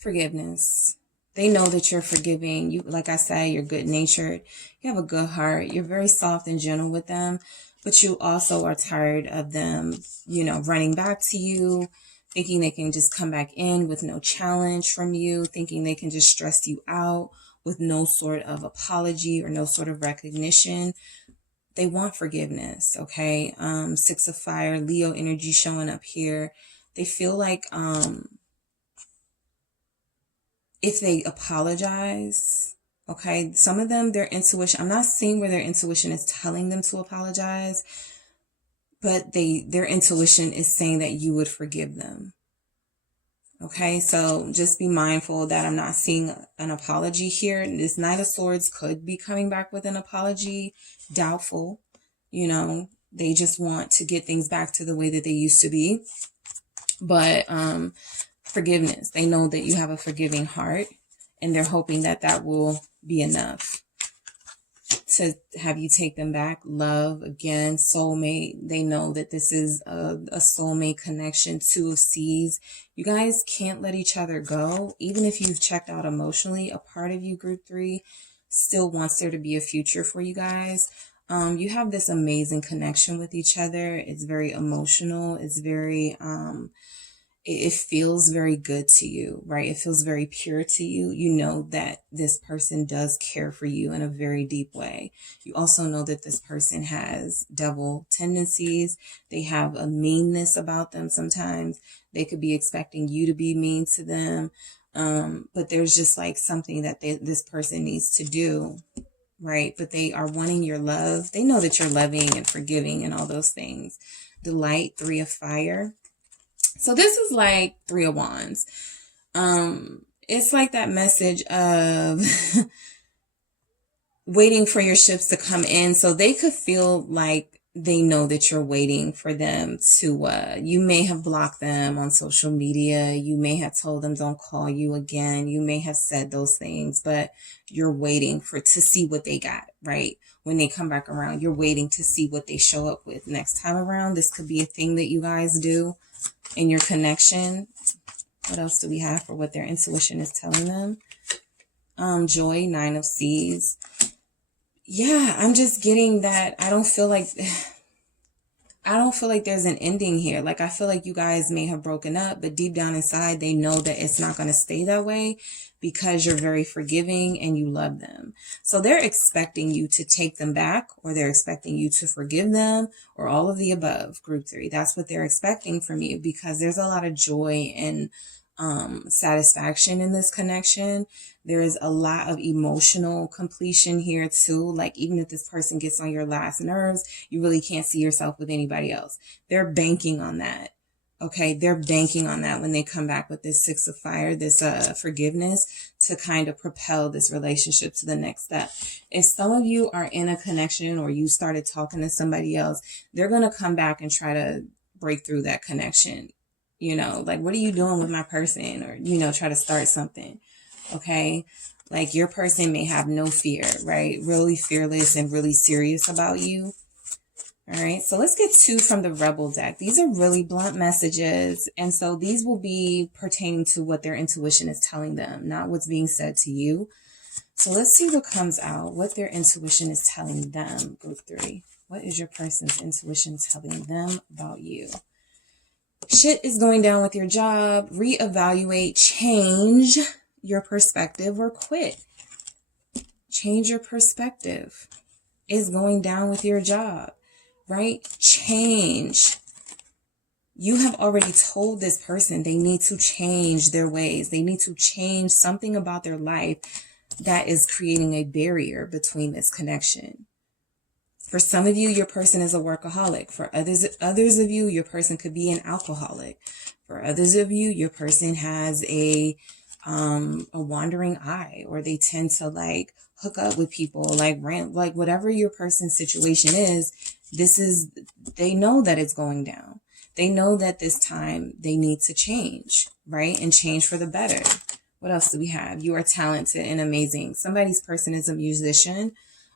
Forgiveness. They know that you're forgiving. You, like I said, you're good-natured. You have a good heart. You're very soft and gentle with them. But you also are tired of them, you know, running back to you, thinking they can just come back in with no challenge from you, thinking they can just stress you out with no sort of apology or no sort of recognition. They want forgiveness, okay? 6 of Fire, Leo energy showing up here. They feel like if they apologize, okay, some of them, their intuition, I'm not seeing where their intuition is telling them to apologize, but their intuition is saying that you would forgive them. Okay, so just be mindful that I'm not seeing an apology here. This Knight of Swords could be coming back with an apology. Doubtful. You know, they just want to get things back to the way that they used to be. But forgiveness. They know that you have a forgiving heart, and they're hoping that that will be enough to have you take them back. Love, again, soulmate. They know that this is a soulmate connection. 2 of Seas. You guys can't let each other go. Even if you've checked out emotionally, a part of you, Group 3, still wants there to be a future for you guys. You have this amazing connection with each other. It's very emotional. It's very, it feels very good to you, right? It feels very pure to you. You know that this person does care for you in a very deep way. You also know that this person has devil tendencies. They have a meanness about them sometimes. They could be expecting you to be mean to them. But there's just like something that this person needs to do, right? But they are wanting your love. They know that you're loving and forgiving and all those things. Delight, 3 of Fire. So this is like 3 of Wands. It's like that message of waiting for your ships to come in. So they could feel like they know that you're waiting for them to, you may have blocked them on social media. You may have told them don't call you again. You may have said those things, but you're waiting to see what they got, right? When they come back around, you're waiting to see what they show up with next time around. This could be a thing that you guys do in your connection. What else do we have for what their intuition is telling them? Joy, 9 of Seas. Yeah, I'm just getting that. I don't feel like there's an ending here. Like, I feel like you guys may have broken up, but deep down inside, they know that it's not going to stay that way because you're very forgiving and you love them. So they're expecting you to take them back, or they're expecting you to forgive them, or all of the above, Group 3. That's what they're expecting from you, because there's a lot of joy and satisfaction in this connection. There is a lot of emotional completion here too. Like, even if this person gets on your last nerves, you really can't see yourself with anybody else. They're banking on that. Okay, they're banking on that when they come back with this 6 of Fire, this forgiveness, to kind of propel this relationship to the next step. If some of you are in a connection, or you started talking to somebody else, they're going to come back and try to break through that connection. You know, like, what are you doing with my person? Or, you know, try to start something. Okay, like, your person may have no fear, right? Really fearless and really serious about you. All right, so let's get 2 from the Rebel deck. These are really blunt messages, and so these will be pertaining to what their intuition is telling them, not what's being said to you. So let's see what comes out, what their intuition is telling them, group 3. What is your person's intuition telling them about you? Shit is going down with your job. Reevaluate, change your perspective, or quit. Change your perspective. It's going down with your job, right? Change. You have already told this person they need to change their ways. They need to change something about their life that is creating a barrier between this connection. For some of you, your person is a workaholic. For others of you, your person could be an alcoholic. For others of you, your person has a wandering eye, or they tend to like hook up with people, like whatever your person's situation is, they know that it's going down. They know that this time they need to change, right? And change for the better. What else do we have? You are talented and amazing. Somebody's person is a musician.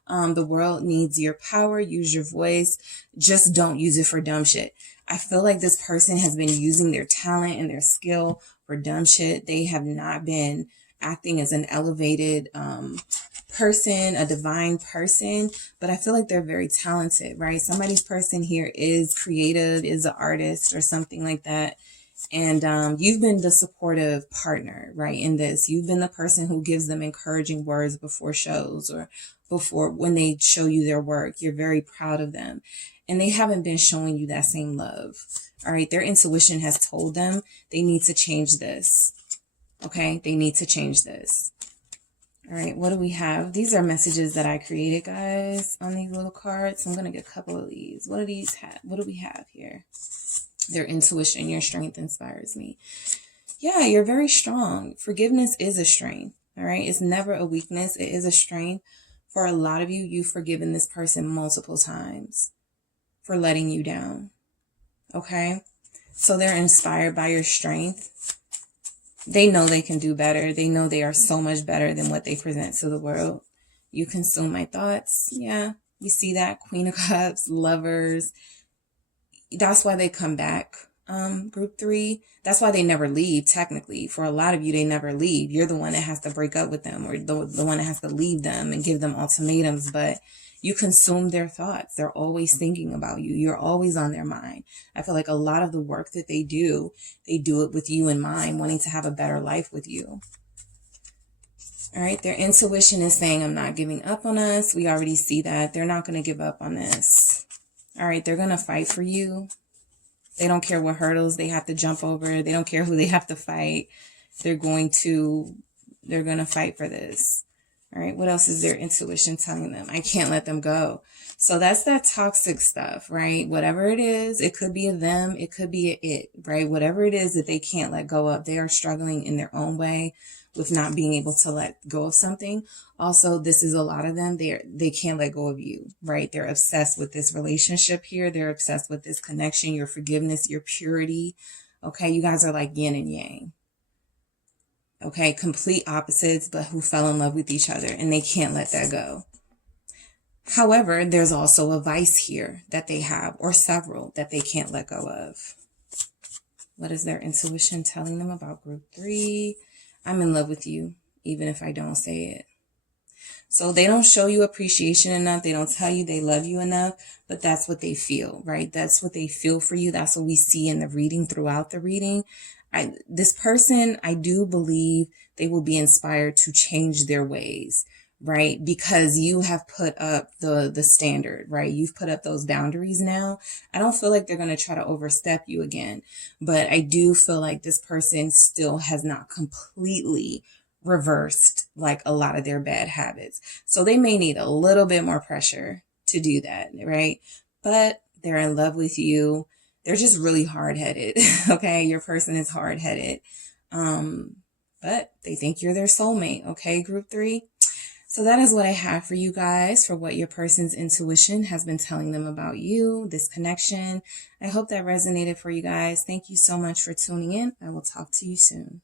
The world needs your power. Use your voice. Just don't use it for dumb shit. I feel like this person has been using their talent and their skill for dumb shit. They have not been acting as an elevated person, a divine person, but I feel like they're very talented, right? Somebody's person here is creative, is an artist or something like that. And you've been the supportive partner, right? In this, you've been the person who gives them encouraging words before shows or before when they show you their work. You're very proud of them, and they haven't been showing you that same love. All right. Their intuition has told them they need to change this. Okay. They need to change this. All right. What do we have? These are messages that I created, guys, on these little cards. I'm going to get a couple of these. What do these have? What do we have here? Their intuition, your strength inspires me. Yeah, you're very strong. Forgiveness is a strength. All right. It's never a weakness. It is a strength. For a lot of you, you've forgiven this person multiple times for letting you down. Okay. So they're inspired by your strength. They know they can do better. They know they are so much better than what they present to the world. You consume my thoughts. Yeah. We see that. Queen of Cups, Lovers. That's why they come back, group 3. That's why they never leave, technically. For a lot of you, they never leave. You're the one that has to break up with them, or the one that has to leave them and give them ultimatums. But you consume their thoughts. They're always thinking about you. You're always on their mind. I feel like a lot of the work that they do it with you in mind, wanting to have a better life with you. All right. Their intuition is saying, I'm not giving up on us. We already see that. They're not going to give up on this. All right, they're going to fight for you. They don't care what hurdles they have to jump over. They don't care who they have to fight. They're going to fight for this. All right, what else is their intuition telling them? I can't let them go. So that's that toxic stuff, right? Whatever it is, it could be a them, it could be a it, right? Whatever it is that they can't let go of, they are struggling in their own way with not being able to let go of something. Also, this is a lot of them. They can't let go of you, right? They're obsessed with this relationship here. They're obsessed with this connection, your forgiveness, your purity. Okay, you guys are like yin and yang. Okay, complete opposites, but who fell in love with each other, and they can't let that go. However, there's also a vice here that they have, or several that they can't let go of. What is their intuition telling them about group 3? I'm in love with you, even if I don't say it. So they don't show you appreciation enough. They don't tell you they love you enough, but that's what they feel, right? That's what they feel for you. That's what we see in the reading, throughout the reading. This person, I do believe they will be inspired to change their ways, right? Because you have put up the standard, right? You've put up those boundaries now. I don't feel like they're going to try to overstep you again, but I do feel like this person still has not completely reversed like a lot of their bad habits. So they may need a little bit more pressure to do that, right? But they're in love with you. They're just really hard-headed. Okay. Your person is hard-headed. But they think you're their soulmate. Okay. Group 3. So that is what I have for you guys, for what your person's intuition has been telling them about you, this connection. I hope that resonated for you guys. Thank you so much for tuning in. I will talk to you soon.